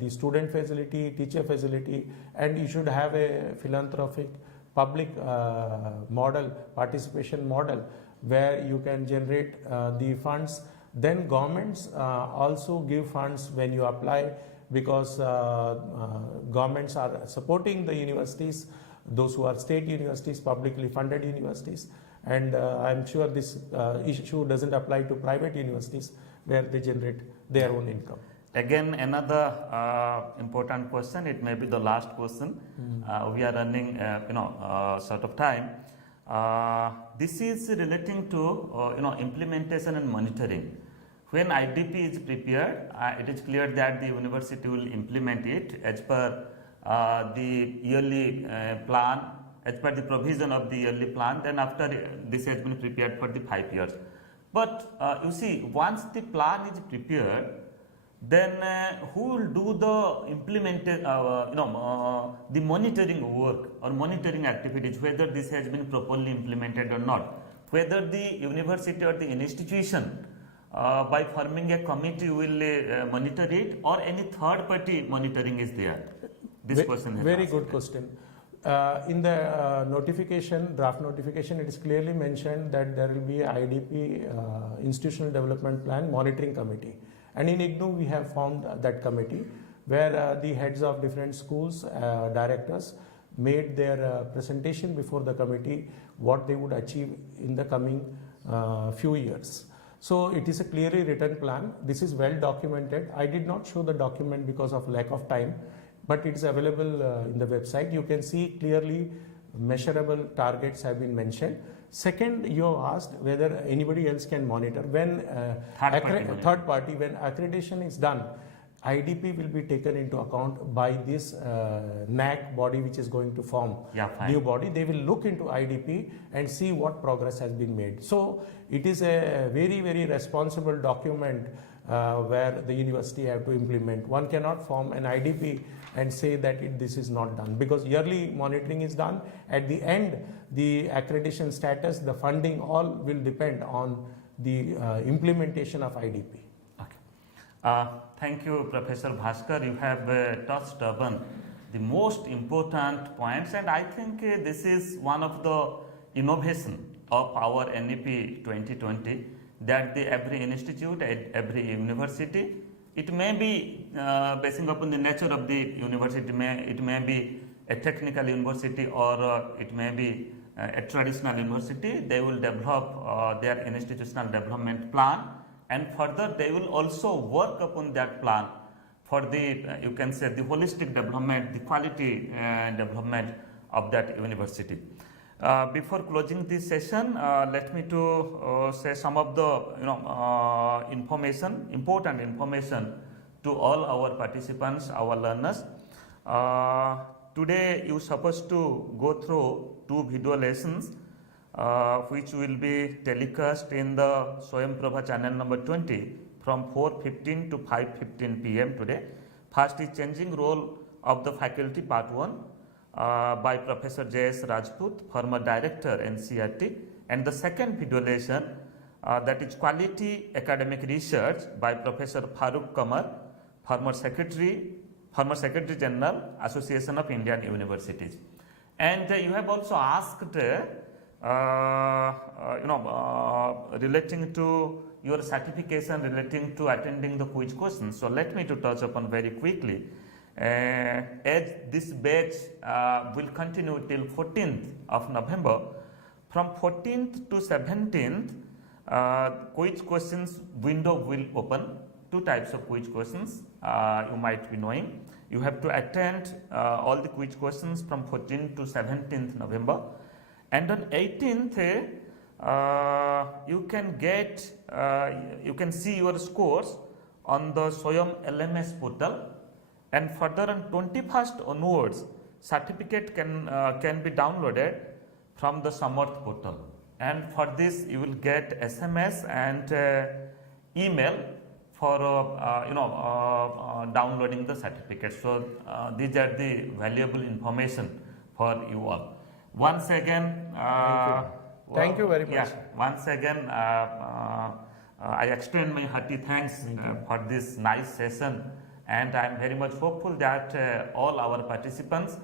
the student facility, teacher facility, and you should have a philanthropic public model, participation model, where you can generate the funds. Then governments also give funds when you apply, because governments are supporting the universities, those who are state universities, publicly funded universities. And I'm sure this issue doesn't apply to private universities where they generate their own income. Again, another important question. It may be the last question. We are running, short of time. This is relating to implementation and monitoring. When IDP is prepared, it is clear that the university will implement it as per the yearly plan, as per the provision of the yearly plan. Then after this has been prepared for the 5 years. But you see, once the plan is prepared, then who will do the the monitoring work or monitoring activities, whether this has been properly implemented or not, whether the university or the institution by forming a committee will monitor it, or any third party monitoring is there? This question has very asked. good question. In the notification, draft notification, it is clearly mentioned that there will be a IDP institutional development plan monitoring committee. And in IGNOU, we have formed that committee where the heads of different schools, directors, made their presentation before the committee what they would achieve in the coming few years. So it is a clearly written plan. This is well documented. I did not show the document because of lack of time, but it is available in the website. You can see clearly measurable targets have been mentioned. Second, you have asked whether anybody else can monitor. When third party, when accreditation is done, IDP will be taken into account by this NAC body, which is going to form new body. They will look into IDP and see what progress has been made. So it is a very, very responsible document where the university have to implement. One cannot form an IDP and say that this is not done, because yearly monitoring is done. At the end, the accreditation status, the funding, all will depend on the implementation of IDP. Thank you, Professor Baskar. You have touched upon the most important points, and I think this is one of the innovation of our NEP 2020, that every institute, every university, it may be basing upon the nature of the university, it may be a technical university, or it may be a traditional university. They will develop their institutional development plan, and further they will also work upon that plan for the you can say the holistic development, the quality development of that university. Before closing this session, let me to say some of the important information to all our participants, our learners. Today you are supposed to go through 2 video lessons which will be telecast in the Swayam Prabha channel number 20 from 4:15 to 5:15 p.m. today. First is Changing Role of the Faculty Part 1 by Professor J.S. Rajput, former Director NCERT, and the second video lesson that is Quality Academic Research by Professor Farooq Qamar, former Secretary General, Association of Indian Universities. And you have also asked relating to your certification, relating to attending the quiz questions. So let me to touch upon very quickly. As this batch will continue till 14th of November, from 14th to 17th, quiz questions window will open. 2 types of quiz questions you might be knowing. You have to attend all the quiz questions from 14th to 17th November. And on 18th, you can see your scores on the Swayam LMS portal. And further on 21st onwards, certificate can be downloaded from the Samarth portal. And for this, you will get SMS and email for downloading the certificate. So these are the valuable information for you all. Once again, thank you very much. Yeah, once again, I extend my hearty thanks for this nice session, and I am very much hopeful that all our participants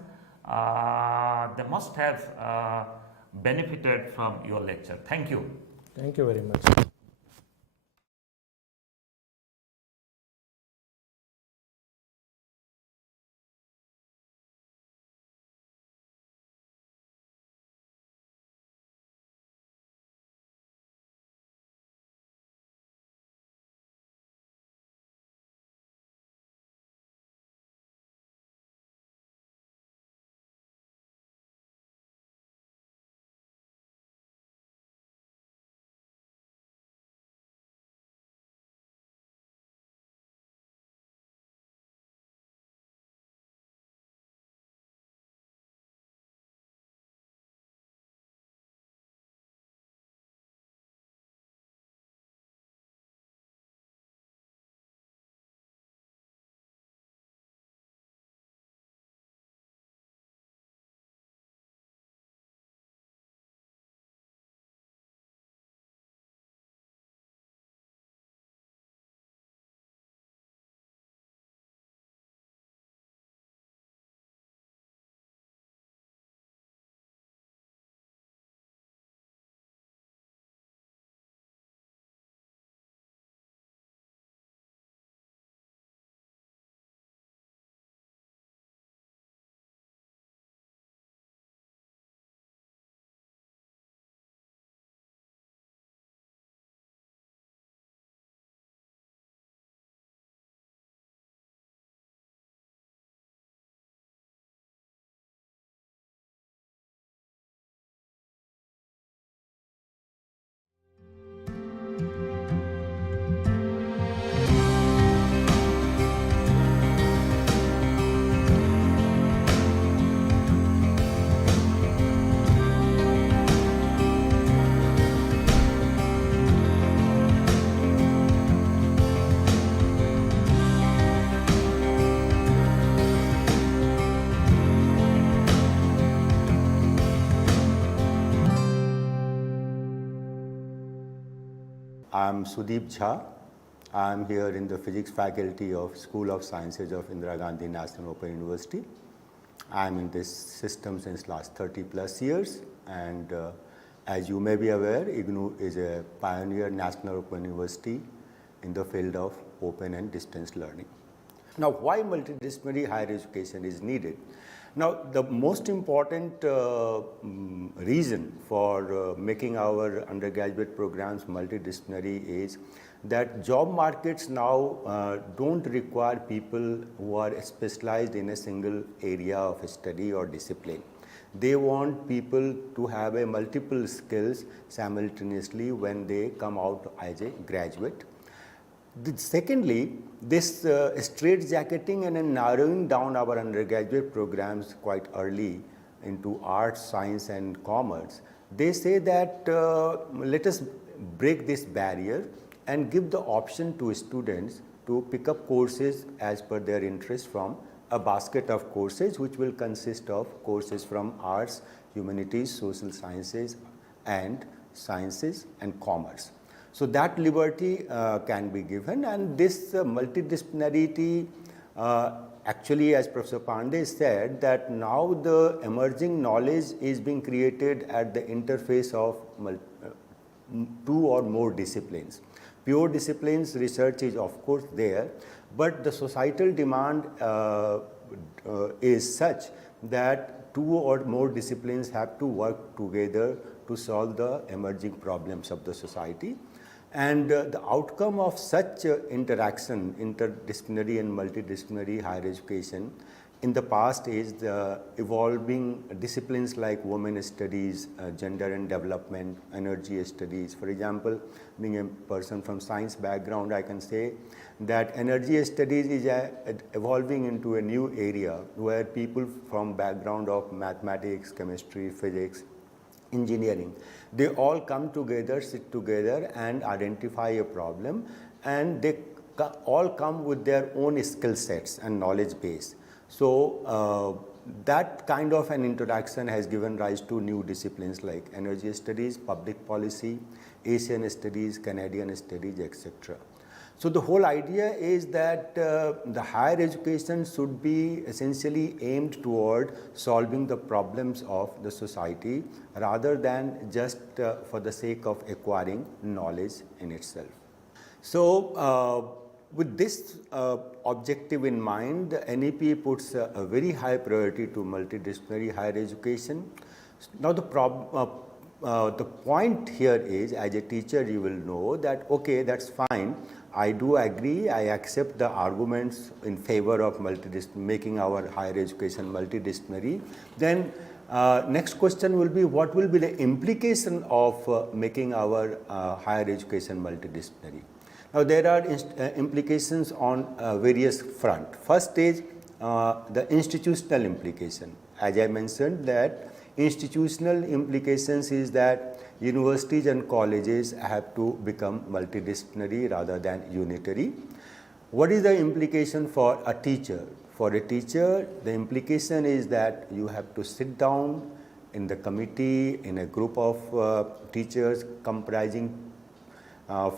they must have benefited from your lecture. Thank you. Thank you very much. I'm Sudeep Jha. I'm here in the physics faculty of School of Sciences of Indira Gandhi National Open University. I'm in this system since last 30 plus years, and as you may be aware, IGNOU is a pioneer national open university in the field of open and distance learning. Now, why multidisciplinary higher education is needed? Now, the most important reason for making our undergraduate programs multidisciplinary is that job markets now don't require people who are specialized in a single area of study or discipline. They want people to have a multiple skills simultaneously when they come out as a graduate. Secondly, this straitjacketing and narrowing down our undergraduate programs quite early into arts, science and commerce, they say that let us break this barrier and give the option to students to pick up courses as per their interest from a basket of courses which will consist of courses from arts, humanities, social sciences and commerce. So that liberty can be given, and this multidisciplinarity actually, as Professor Pandey said, that now the emerging knowledge is being created at the interface of two or more disciplines. Pure disciplines research is of course there, but the societal demand is such that two or more disciplines have to work together to solve the emerging problems of the society. And the outcome of such interaction, interdisciplinary and multidisciplinary higher education, in the past is the evolving disciplines like women studies, gender and development, energy studies. For example, being a person from science background, I can say that energy studies is evolving into a new area where people from background of mathematics, chemistry, physics, engineering, they all come together, sit together and identify a problem, and they all come with their own skill sets and knowledge base. So that kind of an interaction has given rise to new disciplines like energy studies, public policy, Asian studies, Canadian studies, etc. So the whole idea is that the higher education should be essentially aimed toward solving the problems of the society rather than just for the sake of acquiring knowledge in itself. So with this objective in mind, the NEP puts a very high priority to multidisciplinary higher education. Now the point here is, as a teacher you will know that okay, that's fine, I do agree, I accept the arguments in favor of making our higher education multidisciplinary. Then next question will be, what will be the implication of making our higher education multidisciplinary? Now there are implications on various fronts. First is the institutional implication. As I mentioned, that institutional implications is that universities and colleges have to become multidisciplinary rather than unitary. What is the implication for a teacher? For a teacher, the implication is that you have to sit down in the committee, in a group of teachers comprising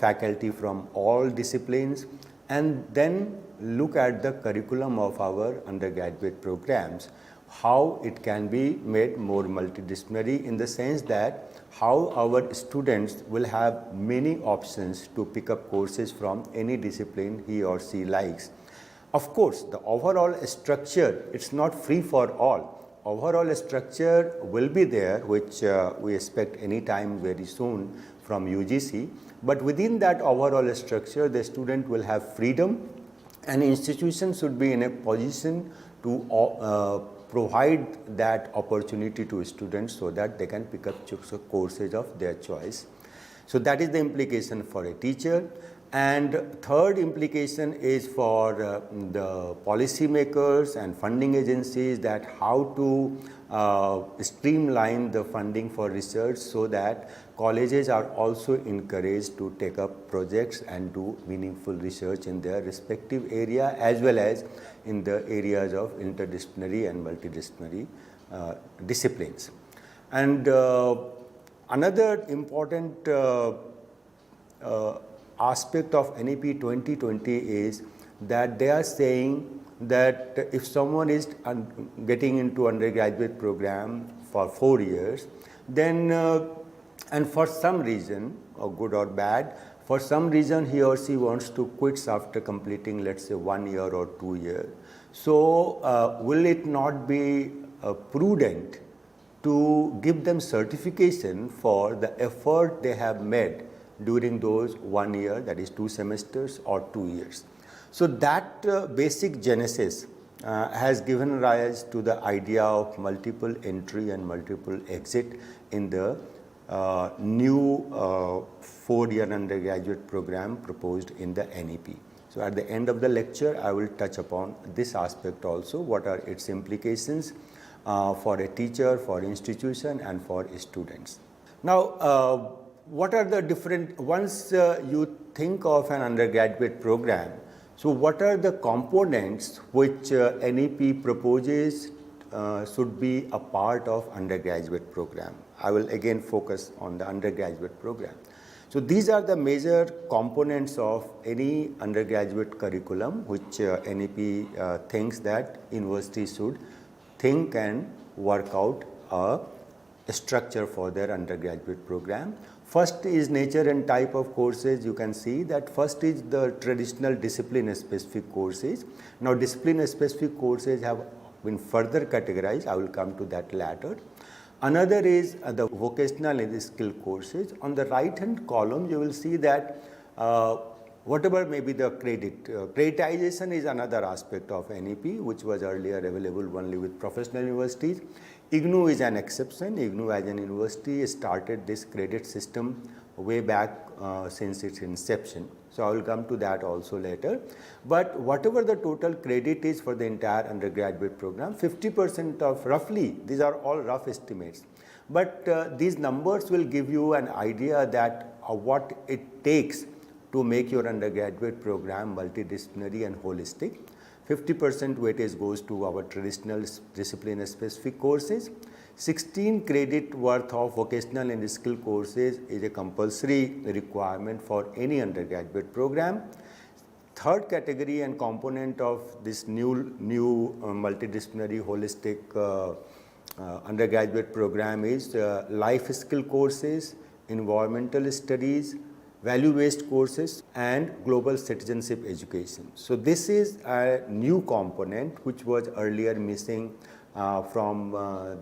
faculty from all disciplines, and then look at the curriculum of our undergraduate programs, how it can be made more multidisciplinary, in the sense that how our students will have many options to pick up courses from any discipline he or she likes. Of course, the overall structure, it's not free for all. Overall structure will be there, which we expect any time very soon from UGC. But within that overall structure, the student will have freedom, and institution should be in a position to provide that opportunity to students so that they can pick up courses of their choice. So that is the implication for a teacher. And third implication is for the policymakers and funding agencies, that how to streamline the funding for research so that colleges are also encouraged to take up projects and do meaningful research in their respective area, as well as in the areas of interdisciplinary and multidisciplinary disciplines. And another important aspect of NEP 2020 is that they are saying that if someone is getting into undergraduate program for 4 years, then and for some reason, or good or bad, for some reason he or she wants to quit after completing, let's say, 1 year or 2 years. So will it not be prudent to give them certification for the effort they have made during those 1 year, that is 2 semesters or 2 years? So that basic genesis has given rise to the idea of multiple entry and multiple exit in the new 4-year undergraduate program proposed in the NEP. So at the end of the lecture, I will touch upon this aspect also, what are its implications for a teacher, for institution, and for students. Now, what are the different, once you think of an undergraduate program, so what are the components which NEP proposes should be a part of undergraduate program? I will again focus on the undergraduate program. So these are the major components of any undergraduate curriculum which NEP thinks that universities should think and work out a structure for their undergraduate program. First is nature and type of courses. You can see that first is the traditional discipline-specific courses. Now, discipline-specific courses have been further categorized. I will come to that later. Another is the vocational and skill courses. On the right-hand column, you will see that whatever may be the credit. Creditization is another aspect of NEP, which was earlier available only with professional universities. IGNOU is an exception. IGNOU as an university started this credit system way back since its inception. So I will come to that also later. But whatever the total credit is for the entire undergraduate program, 50% of roughly, these are all rough estimates, but these numbers will give you an idea that what it takes to make your undergraduate program multidisciplinary and holistic. 50% weightage goes to our traditional discipline-specific courses. 16 credit worth of vocational and skill courses is a compulsory requirement for any undergraduate program. third category and component of this new multidisciplinary holistic undergraduate program is life skill courses, environmental studies, value-based courses, and global citizenship education. So this is a new component which was earlier missing from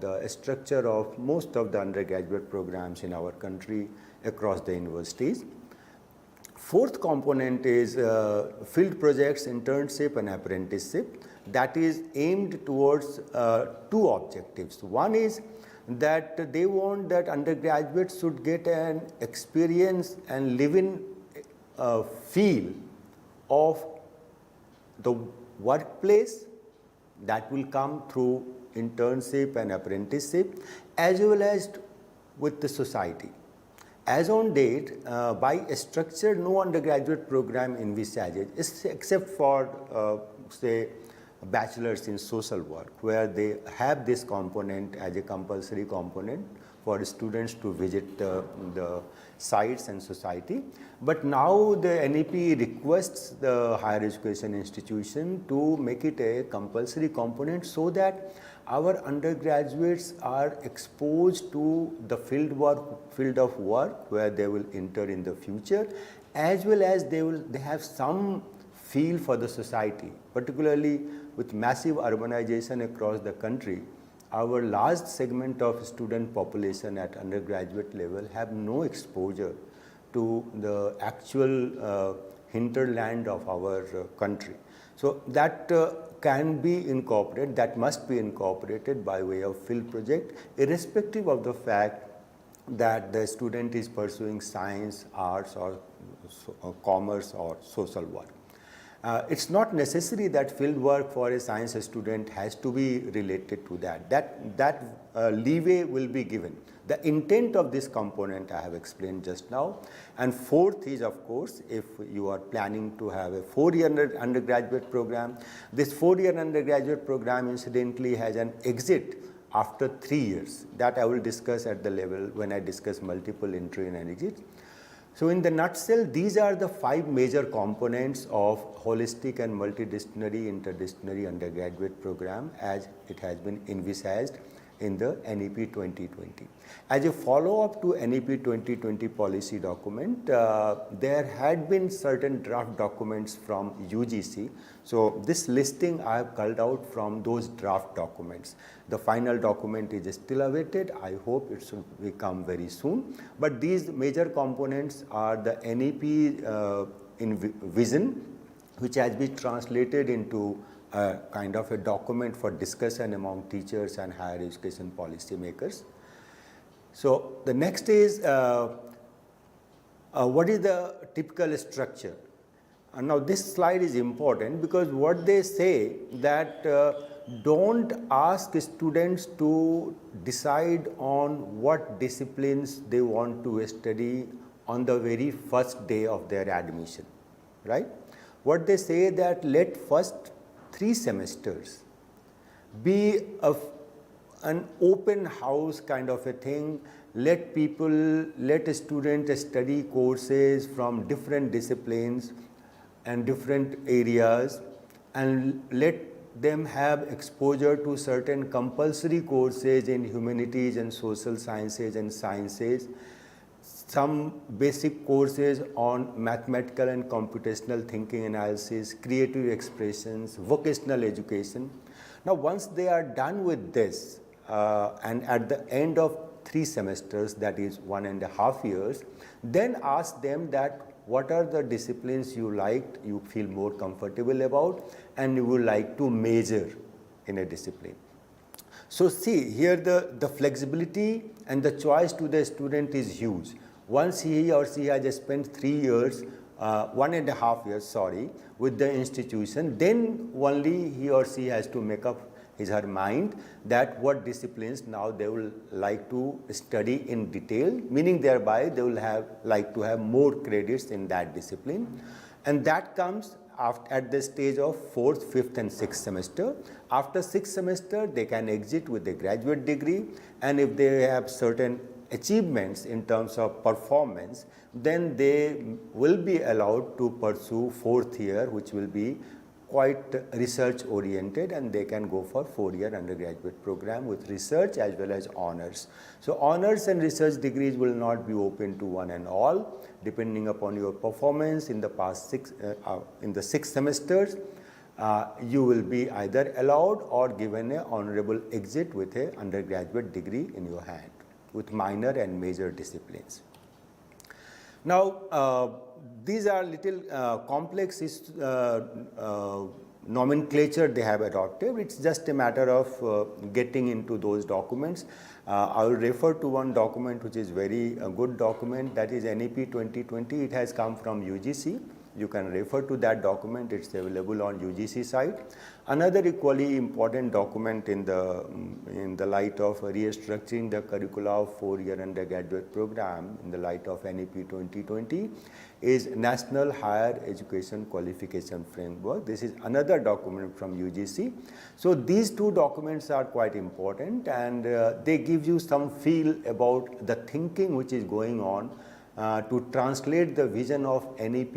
the structure of most of the undergraduate programs in our country across the universities. Fourth component is field projects, internship and apprenticeship that is aimed towards two objectives. One is that they want that undergraduates should get an experience and live in feel of the workplace that will come through internship and apprenticeship as well as with the society. As on date, by structure, no undergraduate program envisages, except for, say, bachelors in social work, where they have this component as a compulsory component for students to visit the sites and society. But now the NEP requests the higher education institution to make it a compulsory component so that our undergraduates are exposed to the field of work where they will enter in the future, as well as they have some feel for the society, particularly with massive urbanization across the country. Our large segment of student population at undergraduate level have no exposure to the actual hinterland of our country. So that can be incorporated, that must be incorporated by way of field project, irrespective of the fact that the student is pursuing science, arts or commerce or social work. It's not necessary that field work for a science student has to be related to that. That leeway will be given. The intent of this component I have explained just now. And fourth is, of course, if you are planning to have a 4-year undergraduate program, this 4-year undergraduate program incidentally has an exit after 3 years. That I will discuss at the level when I discuss multiple entry and exit. So in the nutshell, these are the 5 major components of holistic and multidisciplinary, interdisciplinary undergraduate program as it has been envisaged in the NEP 2020. As a follow-up to NEP 2020 policy document, there had been certain draft documents from UGC. So this listing I have culled out from those draft documents. The final document is still awaited. I hope it should come very soon. But these major components are the NEP vision, which has been translated into a kind of a document for discussion among teachers and higher education policy makers. So the next is what is the typical structure? And now this slide is important because what they say that don't ask students to decide on what disciplines they want to study on the very first day of their admission, right? What they say that let first 3 semesters be an open house kind of a thing. Let students study courses from different disciplines and different areas, and let them have exposure to certain compulsory courses in humanities and social sciences and sciences, some basic courses on mathematical and computational thinking analysis, creative expressions, vocational education. Now once they are done with this and at the end of 3 semesters, that is 1.5 years, then ask them that what are the disciplines you feel more comfortable about and you would like to major in a discipline. So see here the flexibility and the choice to the student is huge. Once he or she has spent 3 years, 1.5 years, sorry, with the institution, then only he or she has to make up his or her mind that what disciplines now they will like to study in detail, meaning thereby they will like to have more credits in that discipline. And that comes at the stage of 4th, 5th and 6th semester. After 6th semester, they can exit with a graduate degree, and if they have certain achievements in terms of performance, then they will be allowed to pursue fourth year, which will be quite research oriented, and they can go for 4-year undergraduate program with research as well as honors. So honors and research degrees will not be open to one and all, depending upon your performance in the past in the 6 semesters. You will be either allowed or given an honorable exit with an undergraduate degree in your hand with minor and major disciplines. Now, these are little complex nomenclature they have adopted. It's just a matter of getting into those documents. I will refer to one document which is very good document, that is NEP 2020. It has come from UGC. You can refer to that document. It's available on UGC site. Another equally important document in the light of restructuring the curricula of 4-year undergraduate program in the light of NEP 2020 is National Higher Education Qualification Framework. This is another document from UGC. So these two documents are quite important, and they give you some feel about the thinking which is going on to translate the vision of NEP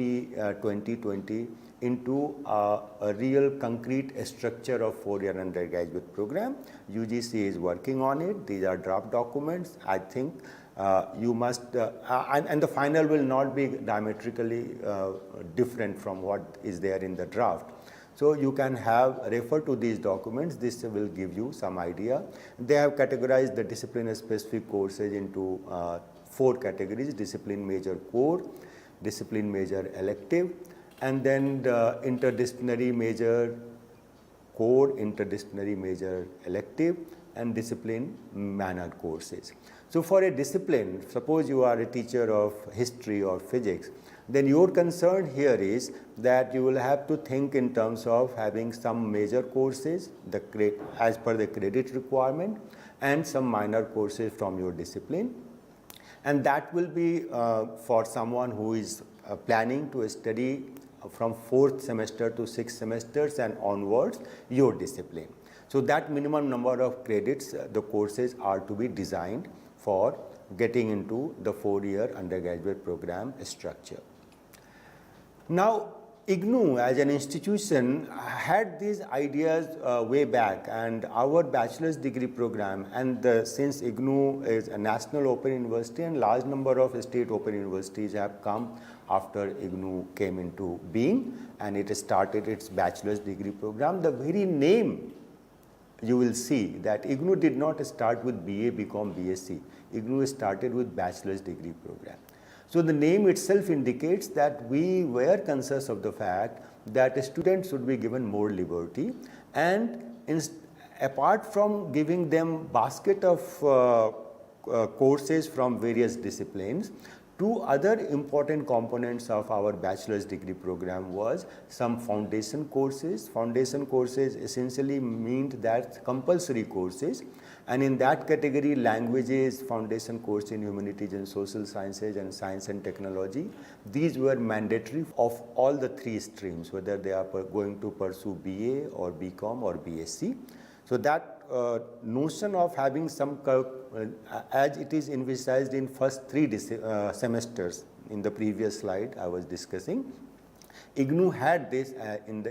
2020 into a real concrete structure of 4-year undergraduate program. UGC is working on it. These are draft documents. I think you must, and the final will not be diametrically different from what is there in the draft. So you can refer to these documents. This will give you some idea. They have categorized the discipline-specific courses into 4 categories: discipline major core, discipline major elective, and then the interdisciplinary major core, interdisciplinary major elective, and discipline minor courses. So for a discipline, suppose you are a teacher of history or physics, then your concern here is that you will have to think in terms of having some major courses as per the credit requirement and some minor courses from your discipline. And that will be for someone who is planning to study from 4th semester to 6th semesters and onwards your discipline. So that minimum number of credits, the courses are to be designed for getting into the 4-year undergraduate program structure. Now, IGNOU as an institution had these ideas way back, and our bachelor's degree program, and since IGNOU is a national open university and large number of state open universities have come after IGNOU came into being and it started its bachelor's degree program, the very name you will see that IGNOU did not start with BA, BCom, BSc. IGNOU started with bachelor's degree program. So the name itself indicates that we were conscious of the fact that students should be given more liberty, and apart from giving them basket of courses from various disciplines, 2 other important components of our bachelor's degree program was some foundation courses. Foundation courses essentially meant that compulsory courses, and in that category languages, foundation course in humanities and social sciences, and science and technology. These were mandatory of all the 3 streams, whether they are going to pursue BA or BCom or BSc. So that notion of having some, as it is envisaged in first 3 semesters in the previous slide I was discussing, IGNOU had this in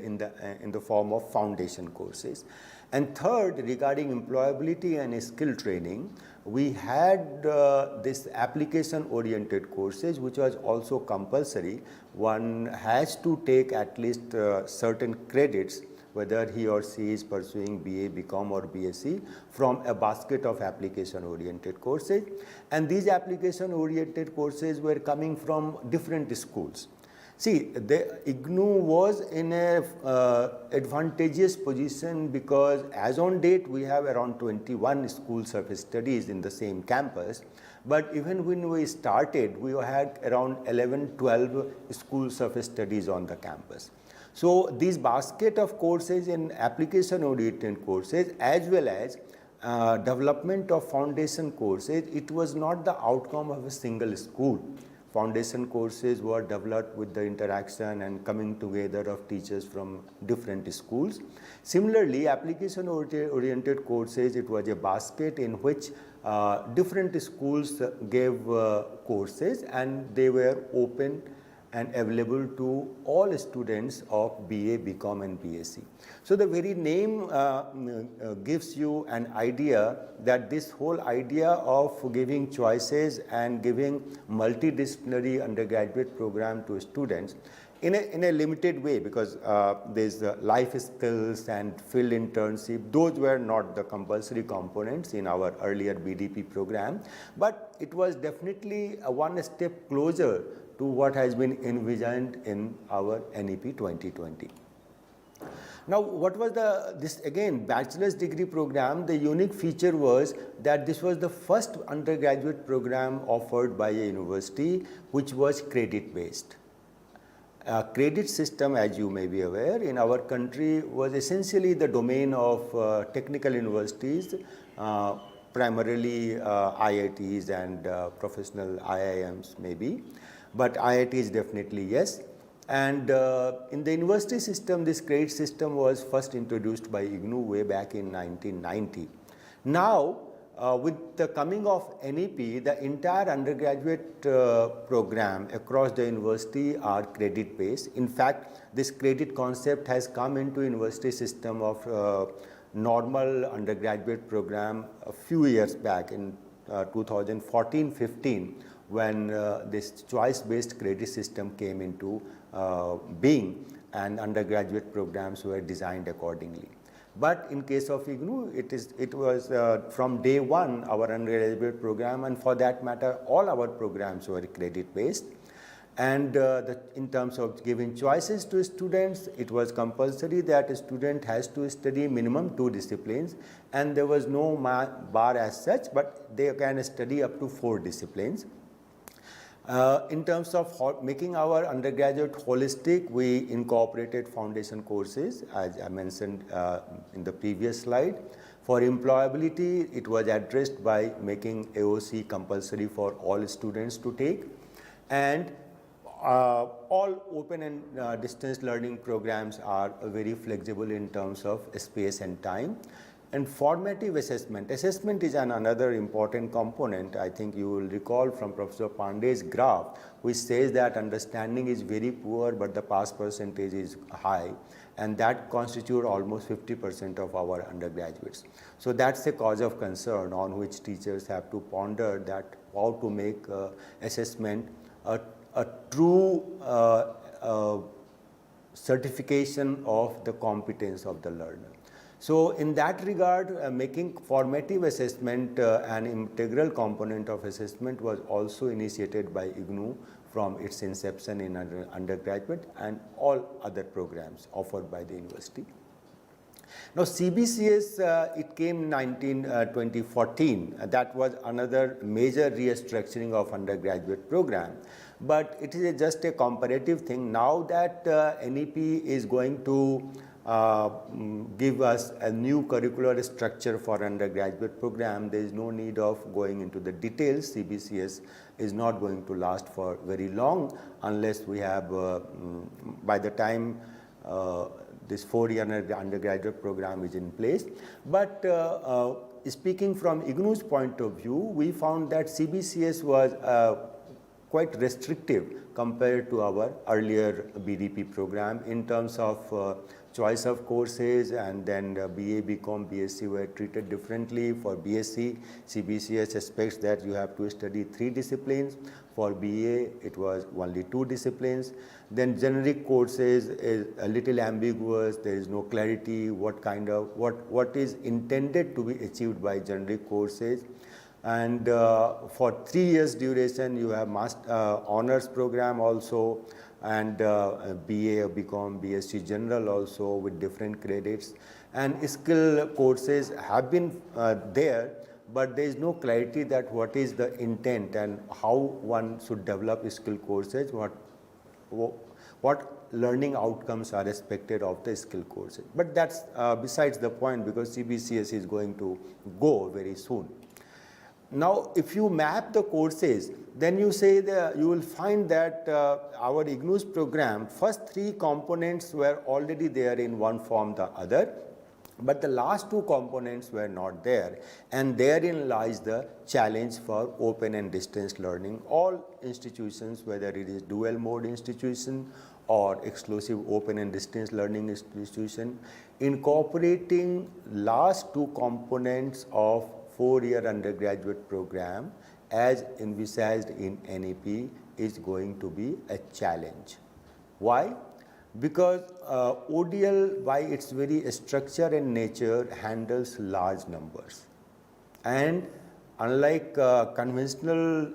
the form of foundation courses. And third, regarding employability and skill training, we had this application oriented courses which was also compulsory. One has to take at least certain credits, whether he or she is pursuing BA, BCom or BSc, from a basket of application oriented courses. And these application oriented courses were coming from different schools. See, the IGNOU was in a advantageous position because as on date we have around 21 schools of studies in the same campus, but even when we started we had around 11-12 schools of studies on the campus. So these basket of courses in application oriented courses as well as development of foundation courses, it was not the outcome of a single school. foundation courses were developed with the interaction and coming together of teachers from different schools. Similarly, application oriented courses, it was a basket in which different schools gave courses, and they were open and available to all students of BA, BCom and BSc. So the very name gives you an idea that this whole idea of giving choices and giving multidisciplinary undergraduate program to students in a limited way, because there's life skills and field internship, those were not the compulsory components in our earlier BDP program, but it was definitely one step closer to what has been envisioned in our NEP 2020. Now, what was this again bachelor's degree program? The unique feature was that this was the first undergraduate program offered by a university which was credit based. Credit system, as you may be aware, in our country was essentially the domain of technical universities, primarily IITs and professional IIMs maybe, but IITs definitely yes. And in the university system, this credit system was first introduced by IGNOU way back in 1990. Now, with the coming of NEP, the entire undergraduate program across the university are credit based. In fact, this credit concept has come into university system of normal undergraduate program a few years back in 2014-15, when this choice-based credit system came into being, and undergraduate programs were designed accordingly. But in case of IGNOU, it was from day one our undergraduate program, and for that matter all our programs were credit based. And in terms of giving choices to students, it was compulsory that a student has to study minimum 2 disciplines, and there was no bar as such, but they can study up to 4 disciplines. In terms of making our undergraduate holistic, we incorporated foundation courses, as I mentioned in the previous slide. For employability, it was addressed by making AOC compulsory for all students to take, and all open and distance learning programs are very flexible in terms of space and time. And formative assessment. Assessment is another important component. I think you will recall from Professor Pandey's graph, which says that understanding is very poor, but the pass percentage is high, and that constitutes almost 50% of our undergraduates. So that's a cause of concern on which teachers have to ponder that how to make assessment a true certification of the competence of the learner. So in that regard, making formative assessment an integral component of assessment was also initiated by IGNOU from its inception in undergraduate and all other programs offered by the university. Now CBCS, it came in 2014. That was another major restructuring of undergraduate program. But it is just a comparative thing. Now that NEP is going to give us a new curricular structure for undergraduate program, there is no need of going into the details. CBCS is not going to last for very long unless we have, by the time this 4-year undergraduate program is in place. But speaking from IGNOU's point of view, we found that CBCS was quite restrictive compared to our earlier BDP program in terms of choice of courses, and then BA, BCom, BSc were treated differently. For BSc, CBCS expects that you have to study 3 disciplines. For BA, it was only 2 disciplines. Then generic courses is a little ambiguous. There is no clarity what is intended to be achieved by generic courses. And for 3 years duration, you have honors program also, and BA, BCom, BSc General also with different credits. And skill courses have been there, but there is no clarity that what is the intent and how one should develop skill courses, what learning outcomes are expected of the skill courses. But that's besides the point, because CBCS is going to go very soon. now if you map the courses, then you say that you will find that our IGNOU's program, first 3 components were already there in one form or the other, but the last 2 components were not there, and therein lies the challenge for open and distance learning. All institutions, whether it is dual mode institution or exclusive open and distance learning institution, incorporating last 2 components of 4-year undergraduate program as envisaged in NEP is going to be a challenge. Why? Because ODL, by its very structure and nature, handles large numbers. And unlike conventional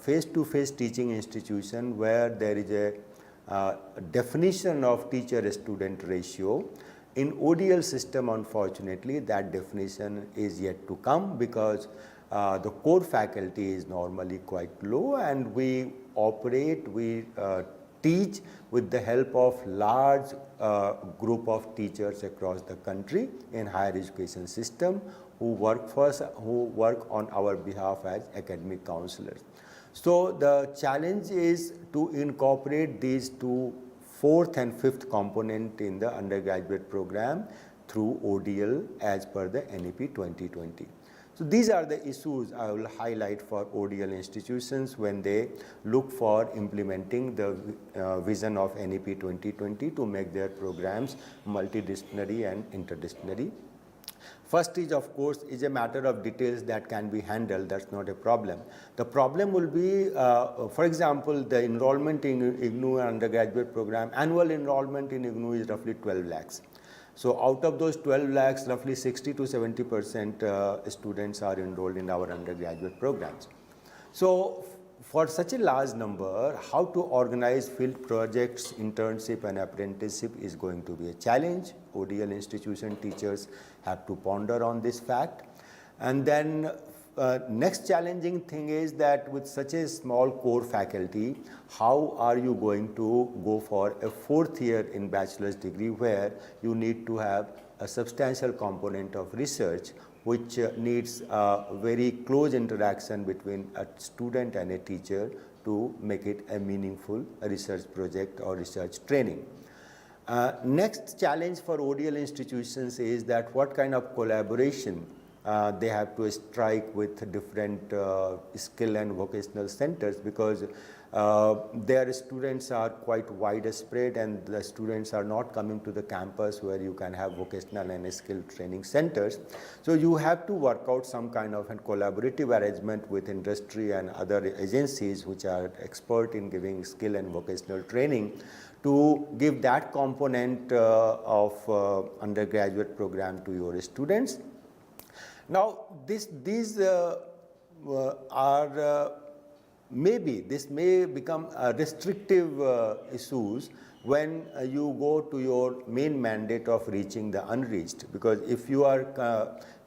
face-to-face teaching institution where there is a definition of teacher-student ratio, in ODL system, unfortunately, that definition is yet to come, because the core faculty is normally quite low, and we teach with the help of large group of teachers across the country in higher education system who work on our behalf as academic counselors. So the challenge is to incorporate these 2 4th and 5th component in the undergraduate program through ODL as per the NEP 2020. So these are the issues I will highlight for ODL institutions when they look for implementing the vision of NEP 2020 to make their programs multidisciplinary and interdisciplinary. First is, of course, is a matter of details that can be handled. That's not a problem. The problem will be, for example, the enrollment in IGNOU undergraduate program, annual enrollment in IGNOU is roughly 12 lakhs. So out of those 12 lakhs, roughly 60 to 70% students are enrolled in our undergraduate programs. So for such a large number, how to organize field projects, internship and apprenticeship is going to be a challenge. ODL institution teachers have to ponder on this fact. And then next challenging thing is that with such a small core faculty, how are you going to go for a 4th year in bachelor's degree where you need to have a substantial component of research, which needs a very close interaction between a student and a teacher to make it a meaningful research project or research training. Next challenge for ODL institutions is that what kind of collaboration they have to strike with different skill and vocational centers, because their students are quite widespread and the students are not coming to the campus where you can have vocational and skill training centers. So you have to work out some kind of a collaborative arrangement with industry and other agencies which are expert in giving skill and vocational training to give that component of undergraduate program to your students. Now, these may become restrictive issues when you go to your main mandate of reaching the unreached, because if you are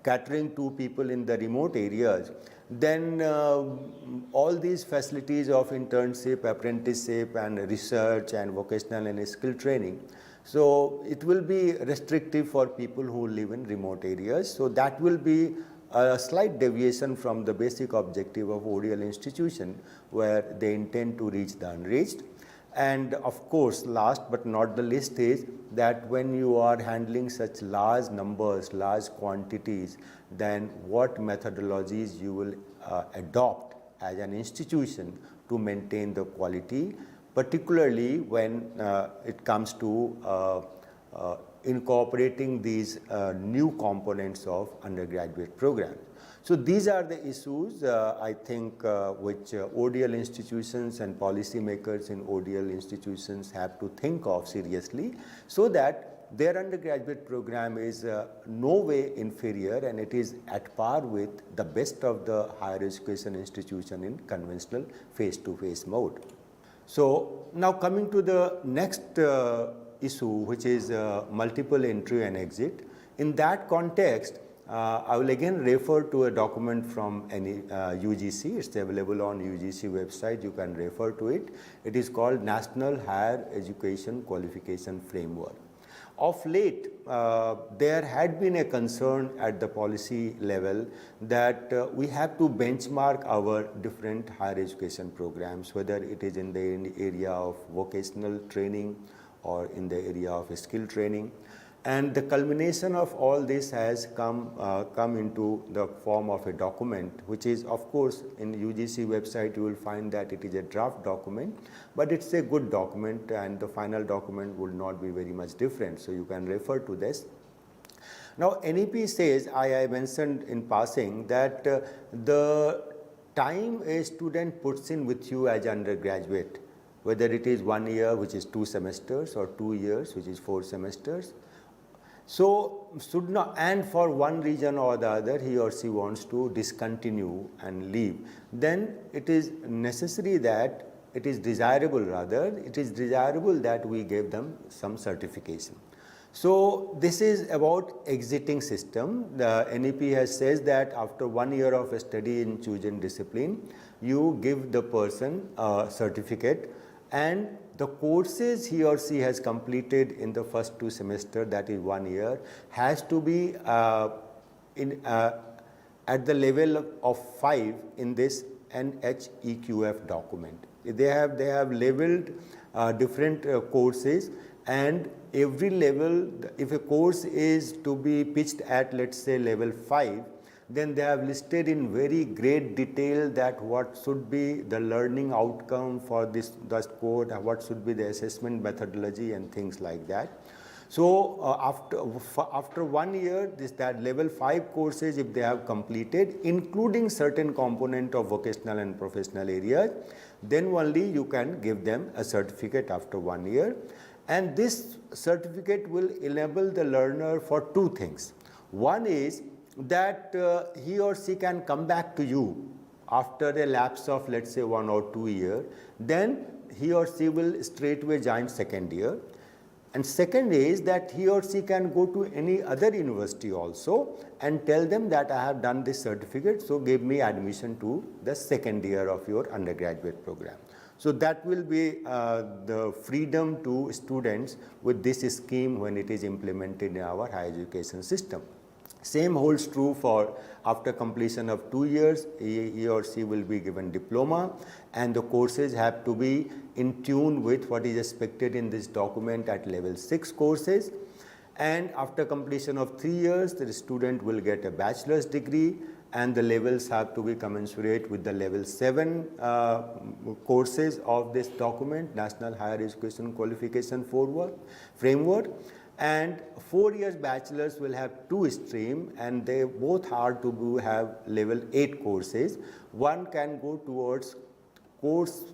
catering to people in the remote areas, then all these facilities of internship, apprenticeship and research and vocational and skill training, so it will be restrictive for people who live in remote areas. So that will be a slight deviation from the basic objective of ODL institution, where they intend to reach the unreached. And of course, last but not the least is that when you are handling such large numbers, large quantities, then what methodologies you will adopt as an institution to maintain the quality, particularly when it comes to incorporating these new components of undergraduate programs. So these are the issues I think which ODL institutions and policymakers in ODL institutions have to think of seriously, so that their undergraduate program is no way inferior and it is at par with the best of the higher education institution in conventional face-to-face mode. So now coming to the next issue, which is multiple entry and exit. In that context, I will again refer to a document from UGC. It's available on UGC website. You can refer to it. It is called National Higher Education Qualification Framework. Of late, there had been a concern at the policy level that we have to benchmark our different higher education programs, whether it is in the area of vocational training or in the area of skill training. And the culmination of all this has come into the form of a document, which is, of course, in UGC website you will find that it is a draft document, but it's a good document, and the final document will not be very much different. So you can refer to this. Now, NEP says, I mentioned in passing, that the time a student puts in with you as undergraduate, whether it is 1 year, which is 2 semesters, or 2 years, which is 4 semesters, so should not, and for one reason or the other he or she wants to discontinue and leave, then it is necessary that it is desirable that we give them some certification. So this is about exiting system. The NEP has says that after 1 year of study in chosen discipline, you give the person a certificate, and the courses he or she has completed in the first 2 semesters, that is 1 year, has to be at the level of 5 in this NHEQF document. They have labeled different courses, and every level, if a course is to be pitched at, let's say, level 5, then they have listed in very great detail that what should be the learning outcome for this code, what should be the assessment methodology and things like that. So after 1 year, that level 5 courses, if they have completed, including certain component of vocational and professional areas, then only you can give them a certificate after 1 year. And this certificate will enable the learner for 2 things. One is that he or she can come back to you after a lapse of, let's say, 1 or 2 years, then he or she will straightway join second year. And second is that he or she can go to any other university also and tell them that I have done this certificate, so give me admission to the second year of your undergraduate program. So that will be the freedom to students with this scheme when it is implemented in our higher education system. Same holds true for after completion of 2 years, he or she will be given diploma, and the courses have to be in tune with what is expected in this document at level 6 courses. And after completion of 3 years, the student will get a bachelor's degree, and the levels have to be commensurate with the level 7 courses of this document, National Higher Education Qualification Framework. And 4 years bachelors will have 2 streams, and they both are to have level 8 courses. One can go towards course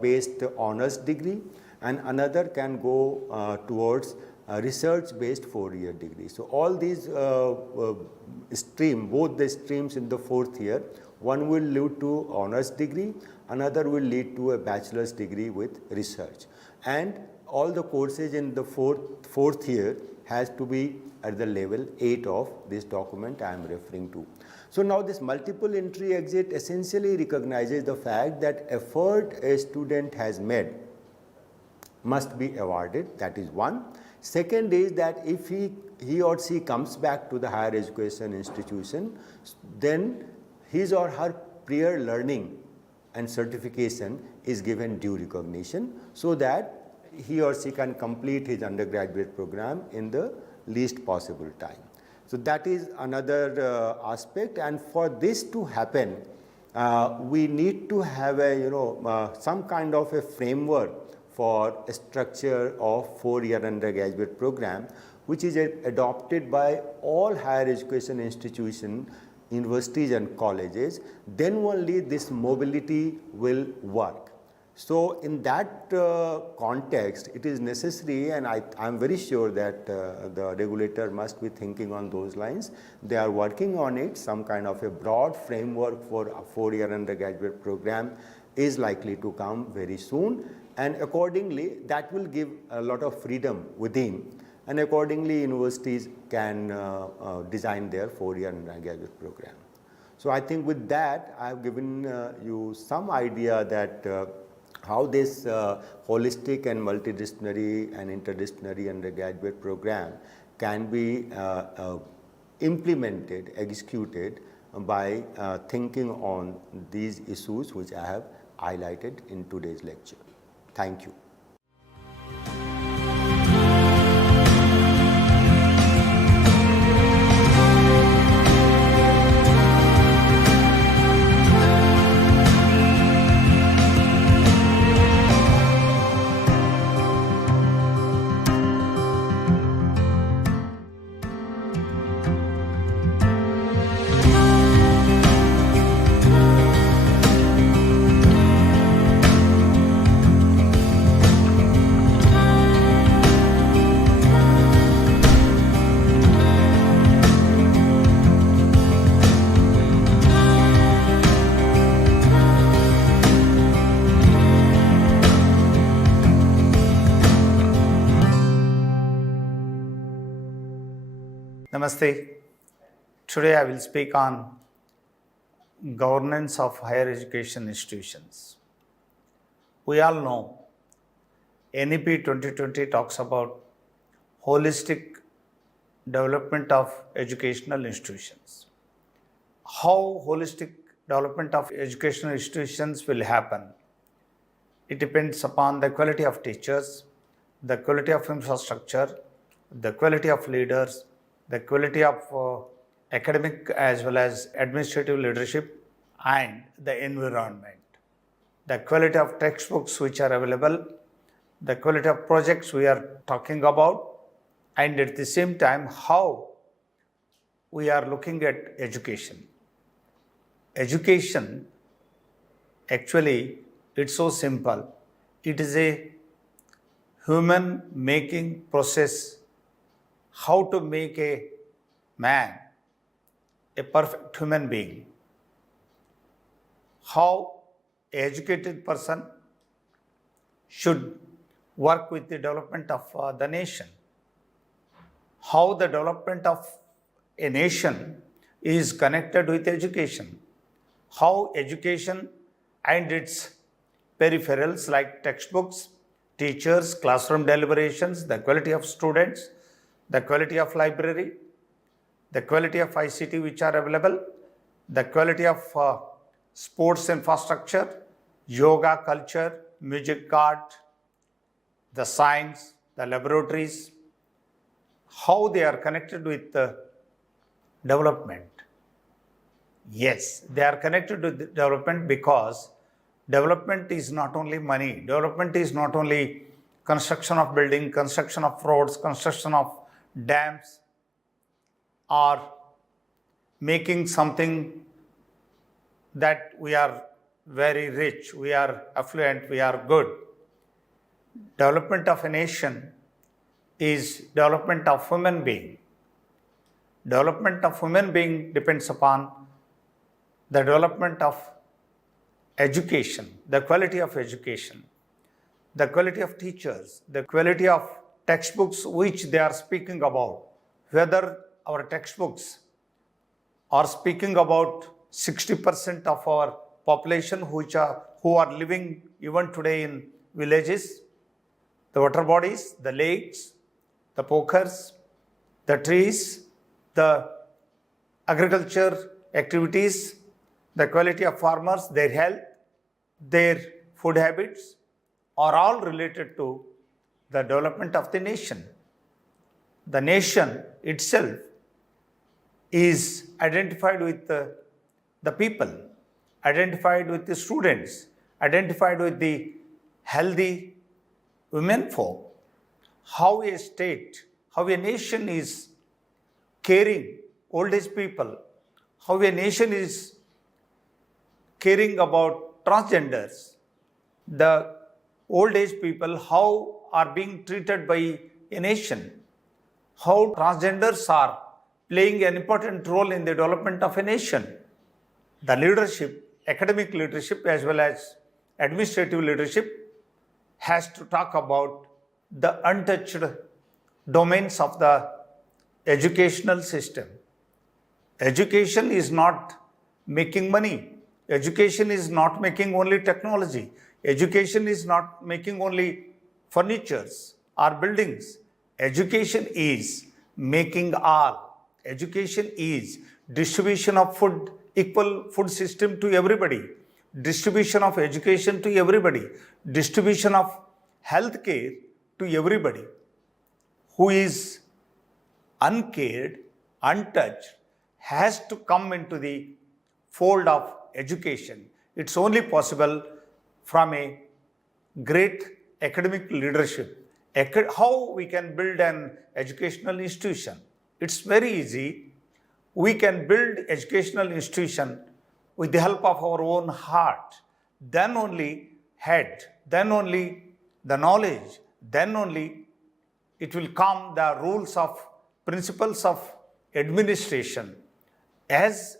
based honors degree, and another can go towards research based 4-year degree. So all these both the streams in the 4th year, one will lead to honors degree, another will lead to a bachelor's degree with research. And all the courses in the fourth year has to be at the level 8 of this document I am referring to. So now this multiple entry exit essentially recognizes the fact that effort a student has made must be awarded. That is one. Second is that if he or she comes back to the higher education institution, then his or her prior learning and certification is given due recognition, so that he or she can complete his undergraduate program in the least possible time. So that is another aspect, and for this to happen, we need to have a some kind of a framework for a structure of 4-year undergraduate program, which is adopted by all higher education institutions, universities and colleges. Then only this mobility will work. So in that context, it is necessary, and I am very sure that the regulator must be thinking on those lines. They are working on it. Some kind of a broad framework for a 4-year undergraduate program is likely to come very soon, and accordingly that will give a lot of freedom within, and accordingly universities can design their 4-year undergraduate program. So I think with that I have given you some idea that how this holistic and multidisciplinary and interdisciplinary undergraduate program can be implemented, executed by thinking on these issues which I have highlighted in today's lecture. Thank you. Namaste. Today I will speak on governance of higher education institutions. We all know NEP 2020 talks about holistic development of educational institutions. How holistic development of educational institutions will happen? It depends upon the quality of teachers, the quality of infrastructure, the quality of leaders, the quality of academic as well as administrative leadership, and the environment. The quality of textbooks which are available, the quality of projects we are talking about, and at the same time how we are looking at education. Education, actually, it's so simple. It is a human making process. How to make a man a perfect human being. How an educated person should work with the development of the nation. How the development of a nation is connected with education. How education and its peripherals like textbooks, teachers, classroom deliberations, the quality of students, the quality of library, the quality of ICT which are available, the quality of sports infrastructure, yoga culture, music art, the science, the laboratories, how they are connected with development. Yes, they are connected with development because development is not only money. Development is not only construction of building, construction of roads, construction of dams, or making something that we are very rich, we are affluent, we are good. Development of a nation is development of human being. Development of human being depends upon the development of education, the quality of education, the quality of teachers, the quality of textbooks which they are speaking about. Whether our textbooks are speaking about 60% of our population who are living even today in villages, the water bodies, the lakes, the pokers, the trees, the agriculture activities, the quality of farmers, their health, their food habits are all related to the development of the nation. The nation itself is identified with the people, identified with the students, identified with the healthy women folk. How a state, how a nation is caring old age people, how a nation is caring about transgenders, the old age people, how are being treated by a nation, how transgenders are playing an important role in the development of a nation. The leadership, academic leadership as well as administrative leadership has to talk about the untouched domains of the educational system. Education is not making money. Education is not making only technology. Education is not making only furnitures or buildings. Education is making all. Education is distribution of food, equal food system to everybody, distribution of education to everybody, distribution of health care to everybody. Who is uncared, untouched, has to come into the fold of education. It's only possible from a great academic leadership. How we can build an educational institution? It's very easy. We can build educational institution with the help of our own heart. Then only head, then only the knowledge, then only it will come the rules of principles of administration. As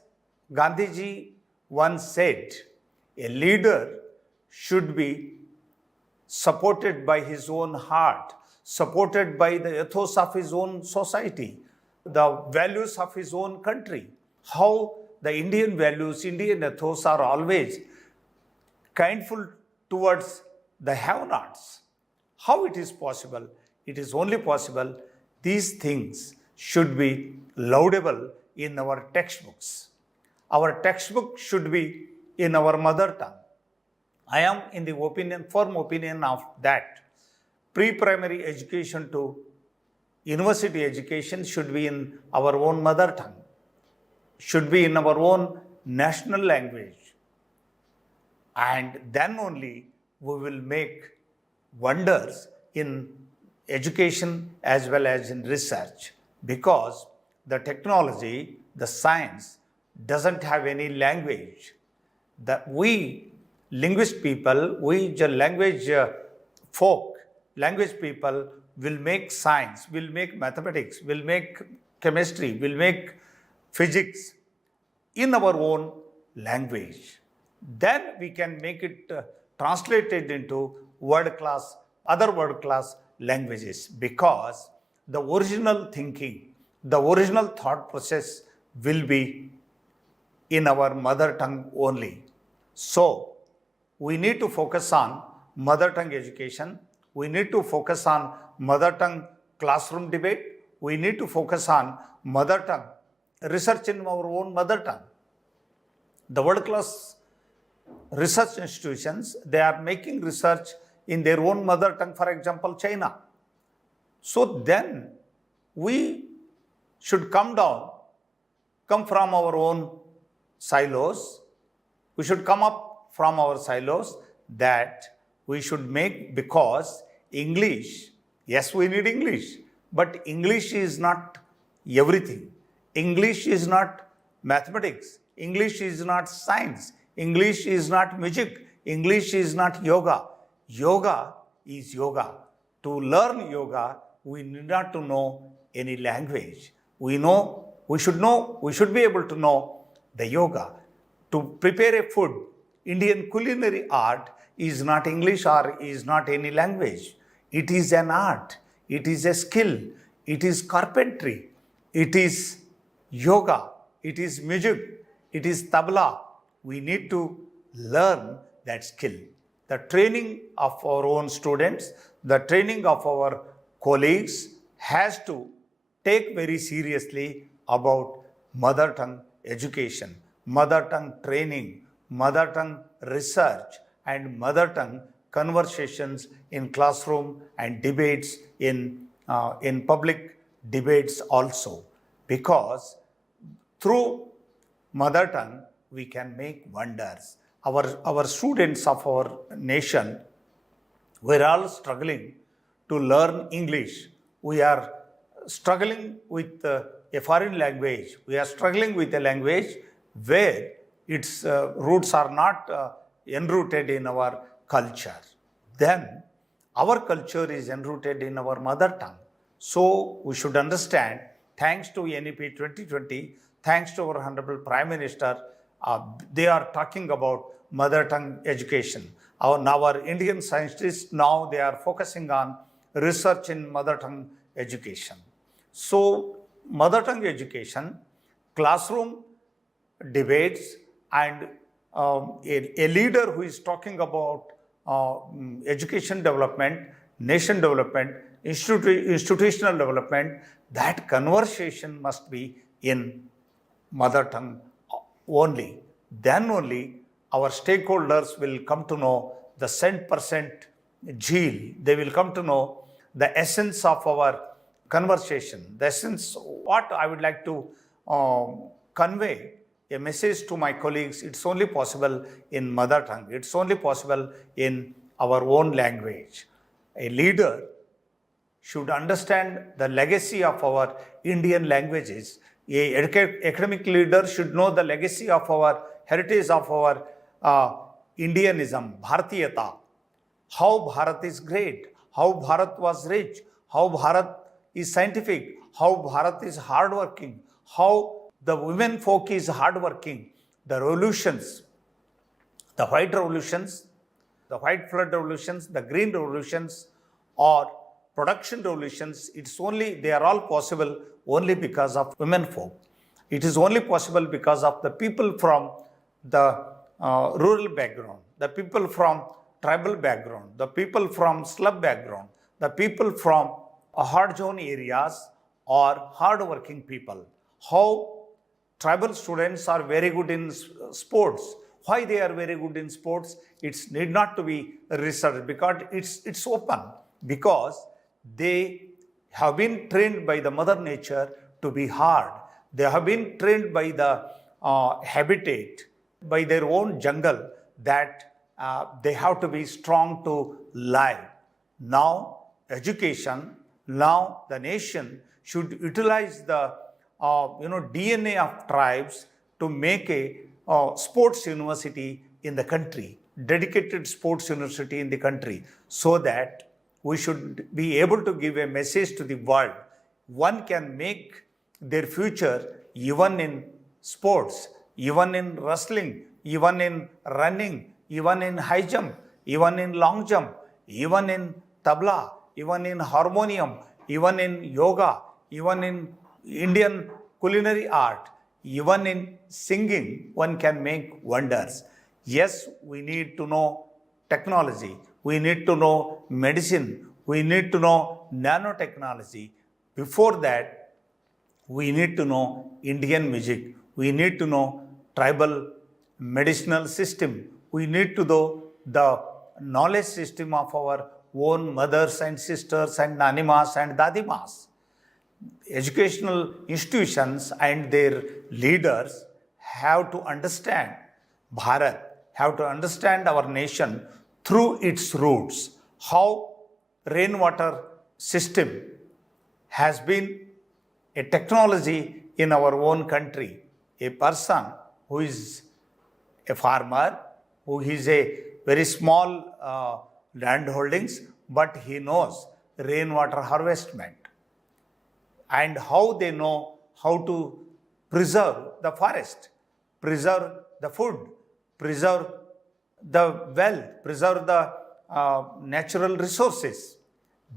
Gandhiji once said, a leader should be supported by his own heart, supported by the ethos of his own society, the values of his own country. How the Indian values, Indian ethos are always kindful towards the have-nots. How it is possible? It is only possible these things should be laudable in our textbooks. Our textbook should be in our mother tongue. I am in the firm opinion of that. Pre-primary education to university education should be in our own mother tongue, should be in our own national language. And then only we will make wonders in education as well as in research, because the technology, the science doesn't have any language. That we linguist people, we language people will make science, will make mathematics, will make chemistry, will make physics in our own language. Then we can make it translated into other world class languages, because the original thinking, the original thought process will be in our mother tongue only. So, we need to focus on mother tongue education. We need to focus on mother tongue classroom debate. We need to focus on mother tongue research in our own mother tongue. The world class research institutions, they are making research in their own mother tongue, for example, China. So then we should come from our own silos. We should come up from our silos that we should make, because English, yes, we need English, but English is not everything. English is not mathematics. English is not science. English is not music. English is not yoga. Yoga is yoga. To learn yoga, we need not to know any language. We should be able to know the yoga. To prepare a food, Indian culinary art is not English or is not any language. It is an art. It is a skill. It is carpentry. It is yoga. It is music. It is tabla. We need to learn that skill. The training of our own students, the training of our colleagues has to take very seriously about mother tongue education, mother tongue training, mother tongue research, and mother tongue conversations in classroom and debates in public debates also. Because through mother tongue, we can make wonders. Our students of our nation, we're all struggling to learn English. We are struggling with a foreign language. We are struggling with a language where its roots are not enrooted in our culture. Then our culture is enrooted in our mother tongue. So we should understand, thanks to NEP 2020, thanks to our Honorable Prime Minister, they are talking about mother tongue education. Our Indian scientists now they are focusing on research in mother tongue education. So mother tongue education, classroom debates, and a leader who is talking about education development, nation development, institutional development, that conversation must be in mother tongue only. Then only our stakeholders will come to know the cent percent zeal. They will come to know the essence of our conversation. The essence, what I would like to convey a message to my colleagues, it's only possible in mother tongue. It's only possible in our own language. A leader should understand the legacy of our Indian languages. A academic leader should know the legacy of our heritage of our Indianism, Bharatiyata. How Bharat is great, how Bharat was rich, how Bharat is scientific, how Bharat is hardworking, how the women folk is hardworking. The revolutions, the white revolutions, the white flood revolutions, the green revolutions, or production revolutions, they are all possible only because of women folk. It is only possible because of the people from the rural background, the people from tribal background, the people from slum background, the people from hard zone areas or hard-working people. How tribal students are very good in sports. Why they are very good in sports? It need not to be researched because it's open. Because they have been trained by the mother nature to be hard. They have been trained by the habitat, by their own jungle, that they have to be strong to live. Now, education, now the nation should utilize the DNA of tribes to make a sports university in the country, dedicated sports university in the country, so that we should be able to give a message to the world. One can make their future even in sports, even in wrestling, even in running, even in high jump, even in long jump, even in tabla, even in harmonium, even in yoga, even in Indian culinary art, even in singing, one can make wonders. Yes, we need to know technology, we need to know medicine, we need to know nanotechnology. Before that, we need to know Indian music, we need to know tribal medicinal system, we need to know the knowledge system of our own mothers and sisters and nanimas and dadimas. Educational institutions and their leaders have to understand Bharat, have to understand our nation through its roots. How rainwater system has been a technology in our own country. A person who is a farmer, who is a very small land holdings, but he knows rainwater harvestment, and how they know how to preserve the forest, preserve the food, preserve the wealth, preserve the natural resources.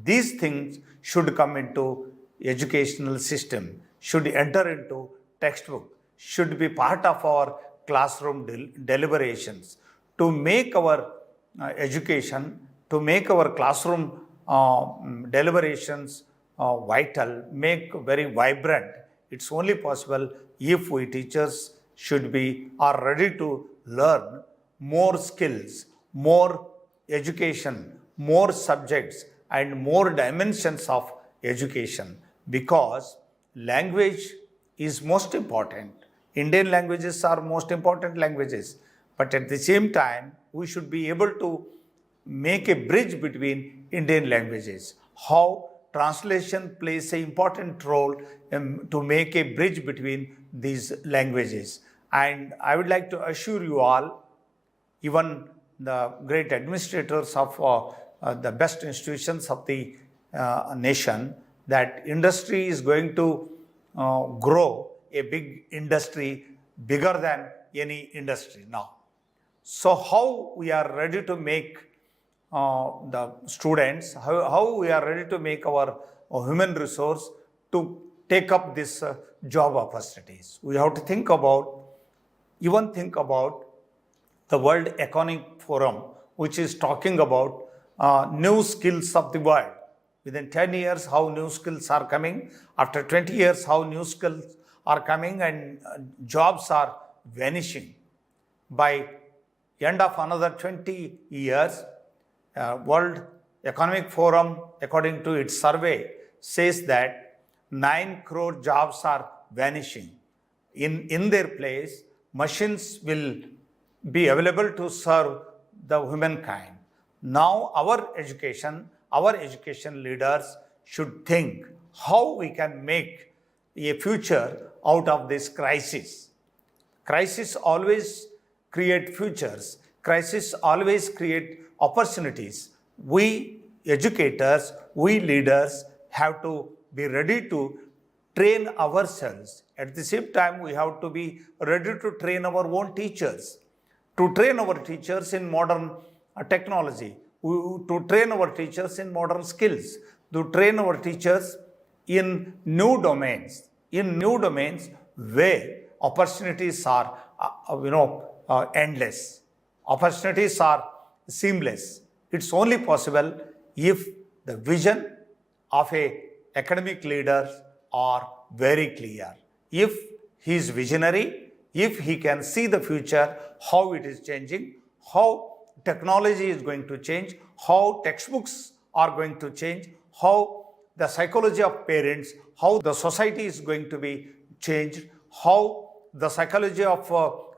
These things should come into educational system, should enter into textbook, should be part of our classroom deliberations to make our education, to make our classroom deliberations vital, make very vibrant. It's only possible if we teachers are ready to learn more skills, more education, more subjects, and more dimensions of education, because language is most important. Indian languages are most important languages, but at the same time, we should be able to make a bridge between Indian languages. How translation plays an important role to make a bridge between these languages. And I would like to assure you all, even the great administrators of the best institutions of the nation, that industry is going to grow a big industry, bigger than any industry now. So how we are ready to make the students, how we are ready to make our human resource to take up this job opportunities. We have to think about the World Economic Forum, which is talking about new skills of the world. Within 10 years, how new skills are coming. After 20 years, how new skills are coming and jobs are vanishing. By end of another 20 years, World Economic Forum, according to its survey, says that 9 crore jobs are vanishing. In their place, machines will be available to serve the humankind. Now our education leaders should think how we can make a future out of this crisis. Crisis always create futures. Crisis always create opportunities. We educators, we leaders have to be ready to train ourselves. At the same time, we have to be ready to train our own teachers, to train our teachers in modern technology, to train our teachers in modern skills, to train our teachers in new domains where opportunities are endless. Opportunities are seamless. It's only possible if the vision of a academic leader are very clear. If he is visionary, if he can see the future, how it is changing, how technology is going to change, how textbooks are going to change, how the psychology of parents, how the society is going to be changed, how the psychology of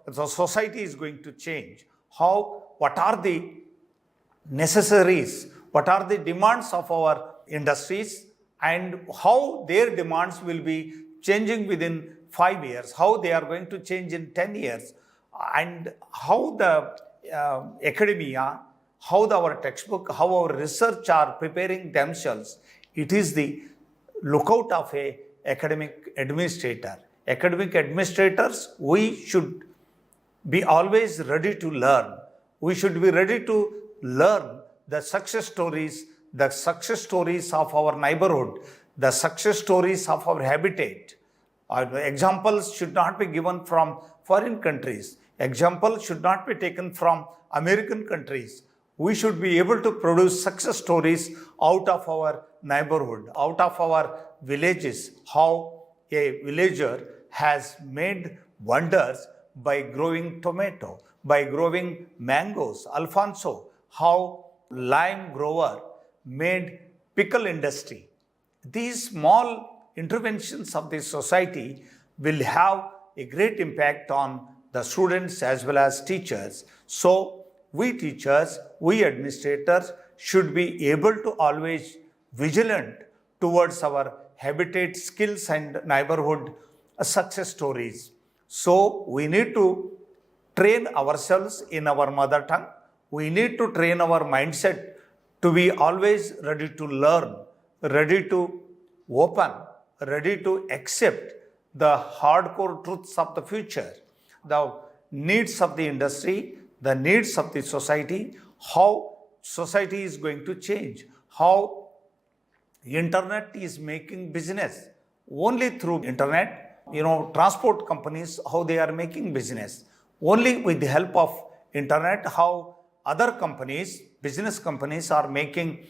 the society is going to change, what are the necessaries, what are the demands of our industries, and how their demands will be changing within 5 years, how they are going to change in 10 years, and how the academia, how our textbook, how our research are preparing themselves. It is the lookout of a academic administrator. Academic administrators, we should be always ready to learn. We should be ready to learn the success stories of our neighborhood, the success stories of our habitat. Examples should not be given from foreign countries. Examples should not be taken from American countries. We should be able to produce success stories out of our neighborhood, out of our villages, how a villager has made wonders by growing tomato, by growing mangoes, Alfonso, how lime grower made pickle industry. These small interventions of the society will have a great impact on the students as well as teachers. So we teachers, we administrators should be able to always vigilant towards our habitat skills and neighborhood success stories. So we need to train ourselves in our mother tongue. We need to train our mindset to be always ready to learn, ready to open, ready to accept the hardcore truths of the future, the needs of the industry, the needs of the society, how society is going to change, how internet is making business. Only through internet, transport companies, how they are making business. Only with the help of internet, how other companies, business companies are making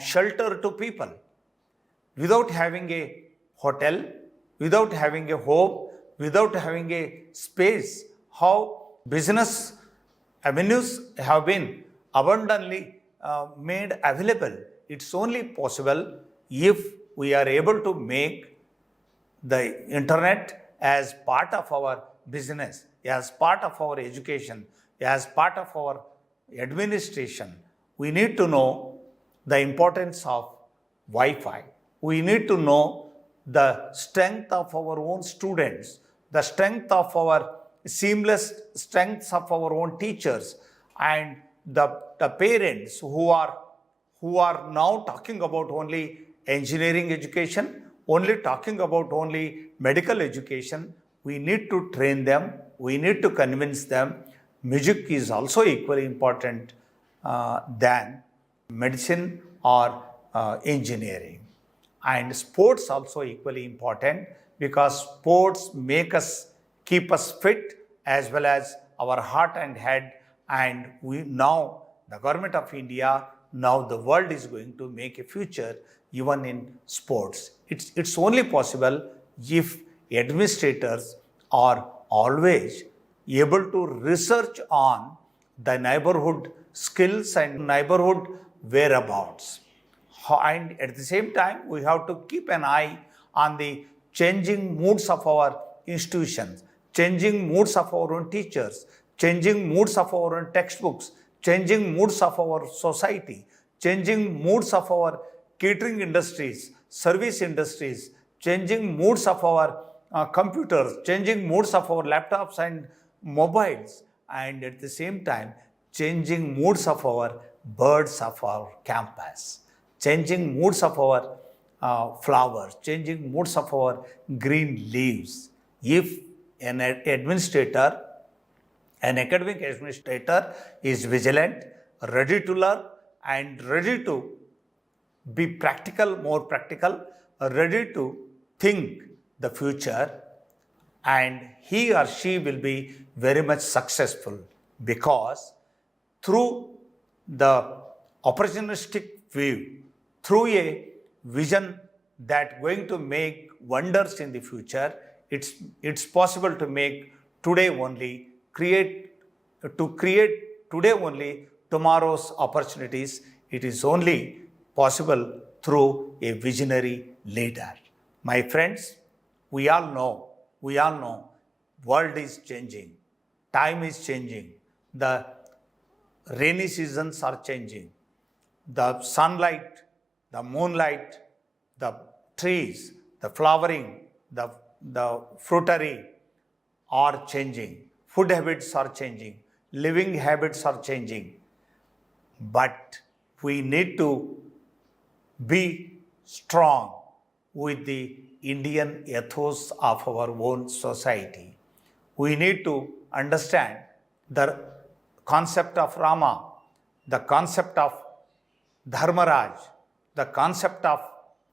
shelter to people. Without having a hotel, without having a home, without having a space, how business avenues have been abundantly made available. It's only possible if we are able to make the internet as part of our business, as part of our education, as part of our administration. We need to know the importance of Wi-Fi. We need to know the strength of our own students, the strength of our seamless strengths of our own teachers, and the parents who are now talking about only engineering education, only talking about only medical education. We need to train them. We need to convince them. Music is also equally important than medicine or engineering. And sports also equally important, because sports keep us fit as well as our heart and head. And now the government of India, now the world is going to make a future even in sports. It's only possible if administrators are always able to research on the neighborhood skills and neighborhood whereabouts. And at the same time, we have to keep an eye on the changing moods of our institutions, changing moods of our own teachers, changing moods of our own textbooks, changing moods of our society, changing moods of our catering industries, service industries, changing moods of our computers, changing moods of our laptops and mobiles, and at the same time, changing moods of our birds of our campus, changing moods of our flowers, changing moods of our green leaves. If an administrator, an academic administrator is vigilant, ready to learn, and ready to be practical, more practical, ready to think the future, and he or she will be very much successful, because through the opportunistic view, through a vision that going to make wonders in the future, it's possible to make today only, create today only tomorrow's opportunities. It is only possible through a visionary leader. My friends, we all know, world is changing, time is changing, the rainy seasons are changing, the sunlight, the moonlight, the trees, the flowering, the fruitery are changing, food habits are changing, living habits are changing. But we need to be strong with the Indian ethos of our own society. We need to understand the concept of Rama, the concept of Dharmaraj, the concept of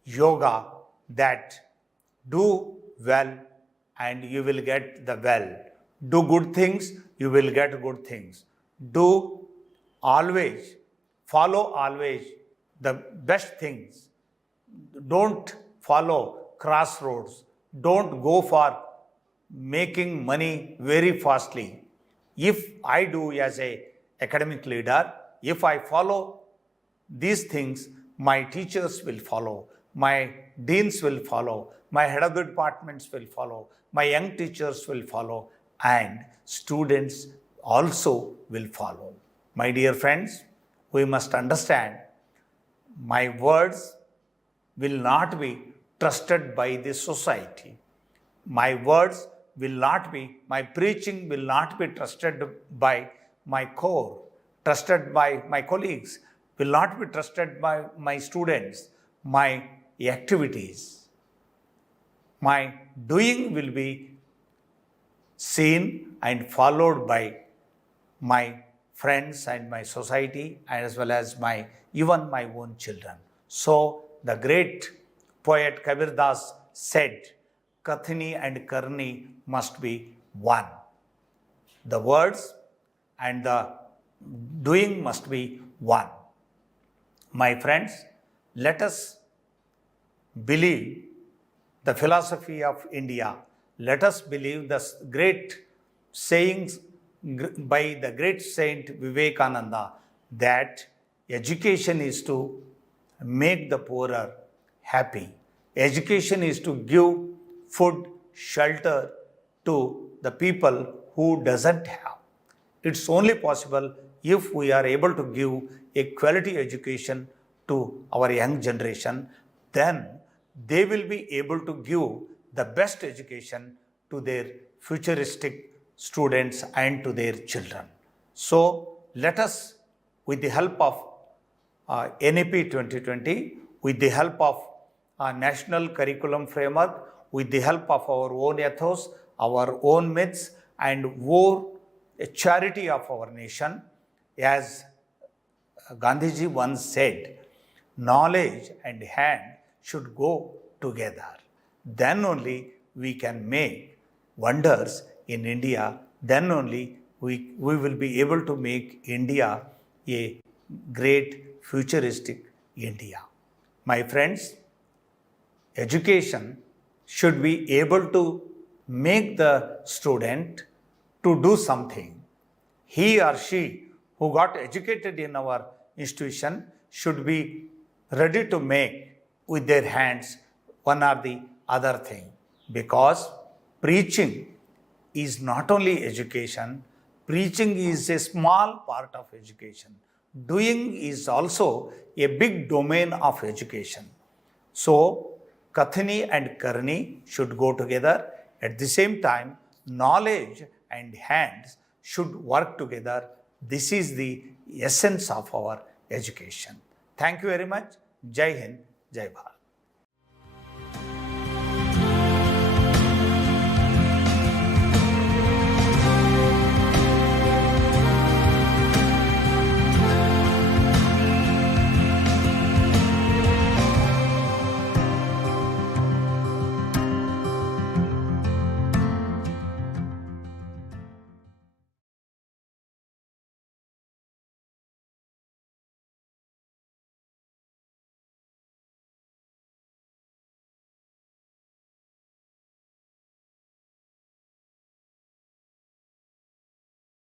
yoga, that do well and you will get the well. Do good things, you will get good things. Do always, follow always the best things. Don't follow crossroads. Don't go for making money very fastly. If I do as a academic leader, if I follow these things, my teachers will follow, my deans will follow, my head of the departments will follow, my young teachers will follow, and students also will follow. My dear friends, we must understand, my words will not be trusted by the society. My words will not be, my preaching will not be trusted by my corps, trusted by my colleagues, will not be trusted by my students, my activities. My doing will be seen and followed by my friends and my society, as well as even my own children. So the great poet Kabir Das said, Kathini and Karni must be one. The words and the doing must be one. My friends, let us believe the philosophy of India. Let us believe the great sayings by the great saint Vivekananda, that education is to make the poorer happy. Education is to give food, shelter to the people who doesn't have. It's only possible if we are able to give a quality education to our young generation, then they will be able to give the best education to their futuristic students and to their children. So let us, with the help of NEP 2020, with the help of National Curriculum Framework, with the help of our own ethos, our own myths, and more a charity of our nation, as Gandhiji once said, knowledge and hand should go together. Then only we can make wonders in India. Then only we will be able to make India a great futuristic India. My friends, education should be able to make the student to do something. He or she who got educated in our institution should be ready to make with their hands one or the other thing, because preaching is not only education, preaching is a small part of education. Doing is also a big domain of education. So, Kathani and Karni should go together. At the same time, knowledge and hands should work together. This is the essence of our education. Thank you very much. Jai Hind, Jai Bharat.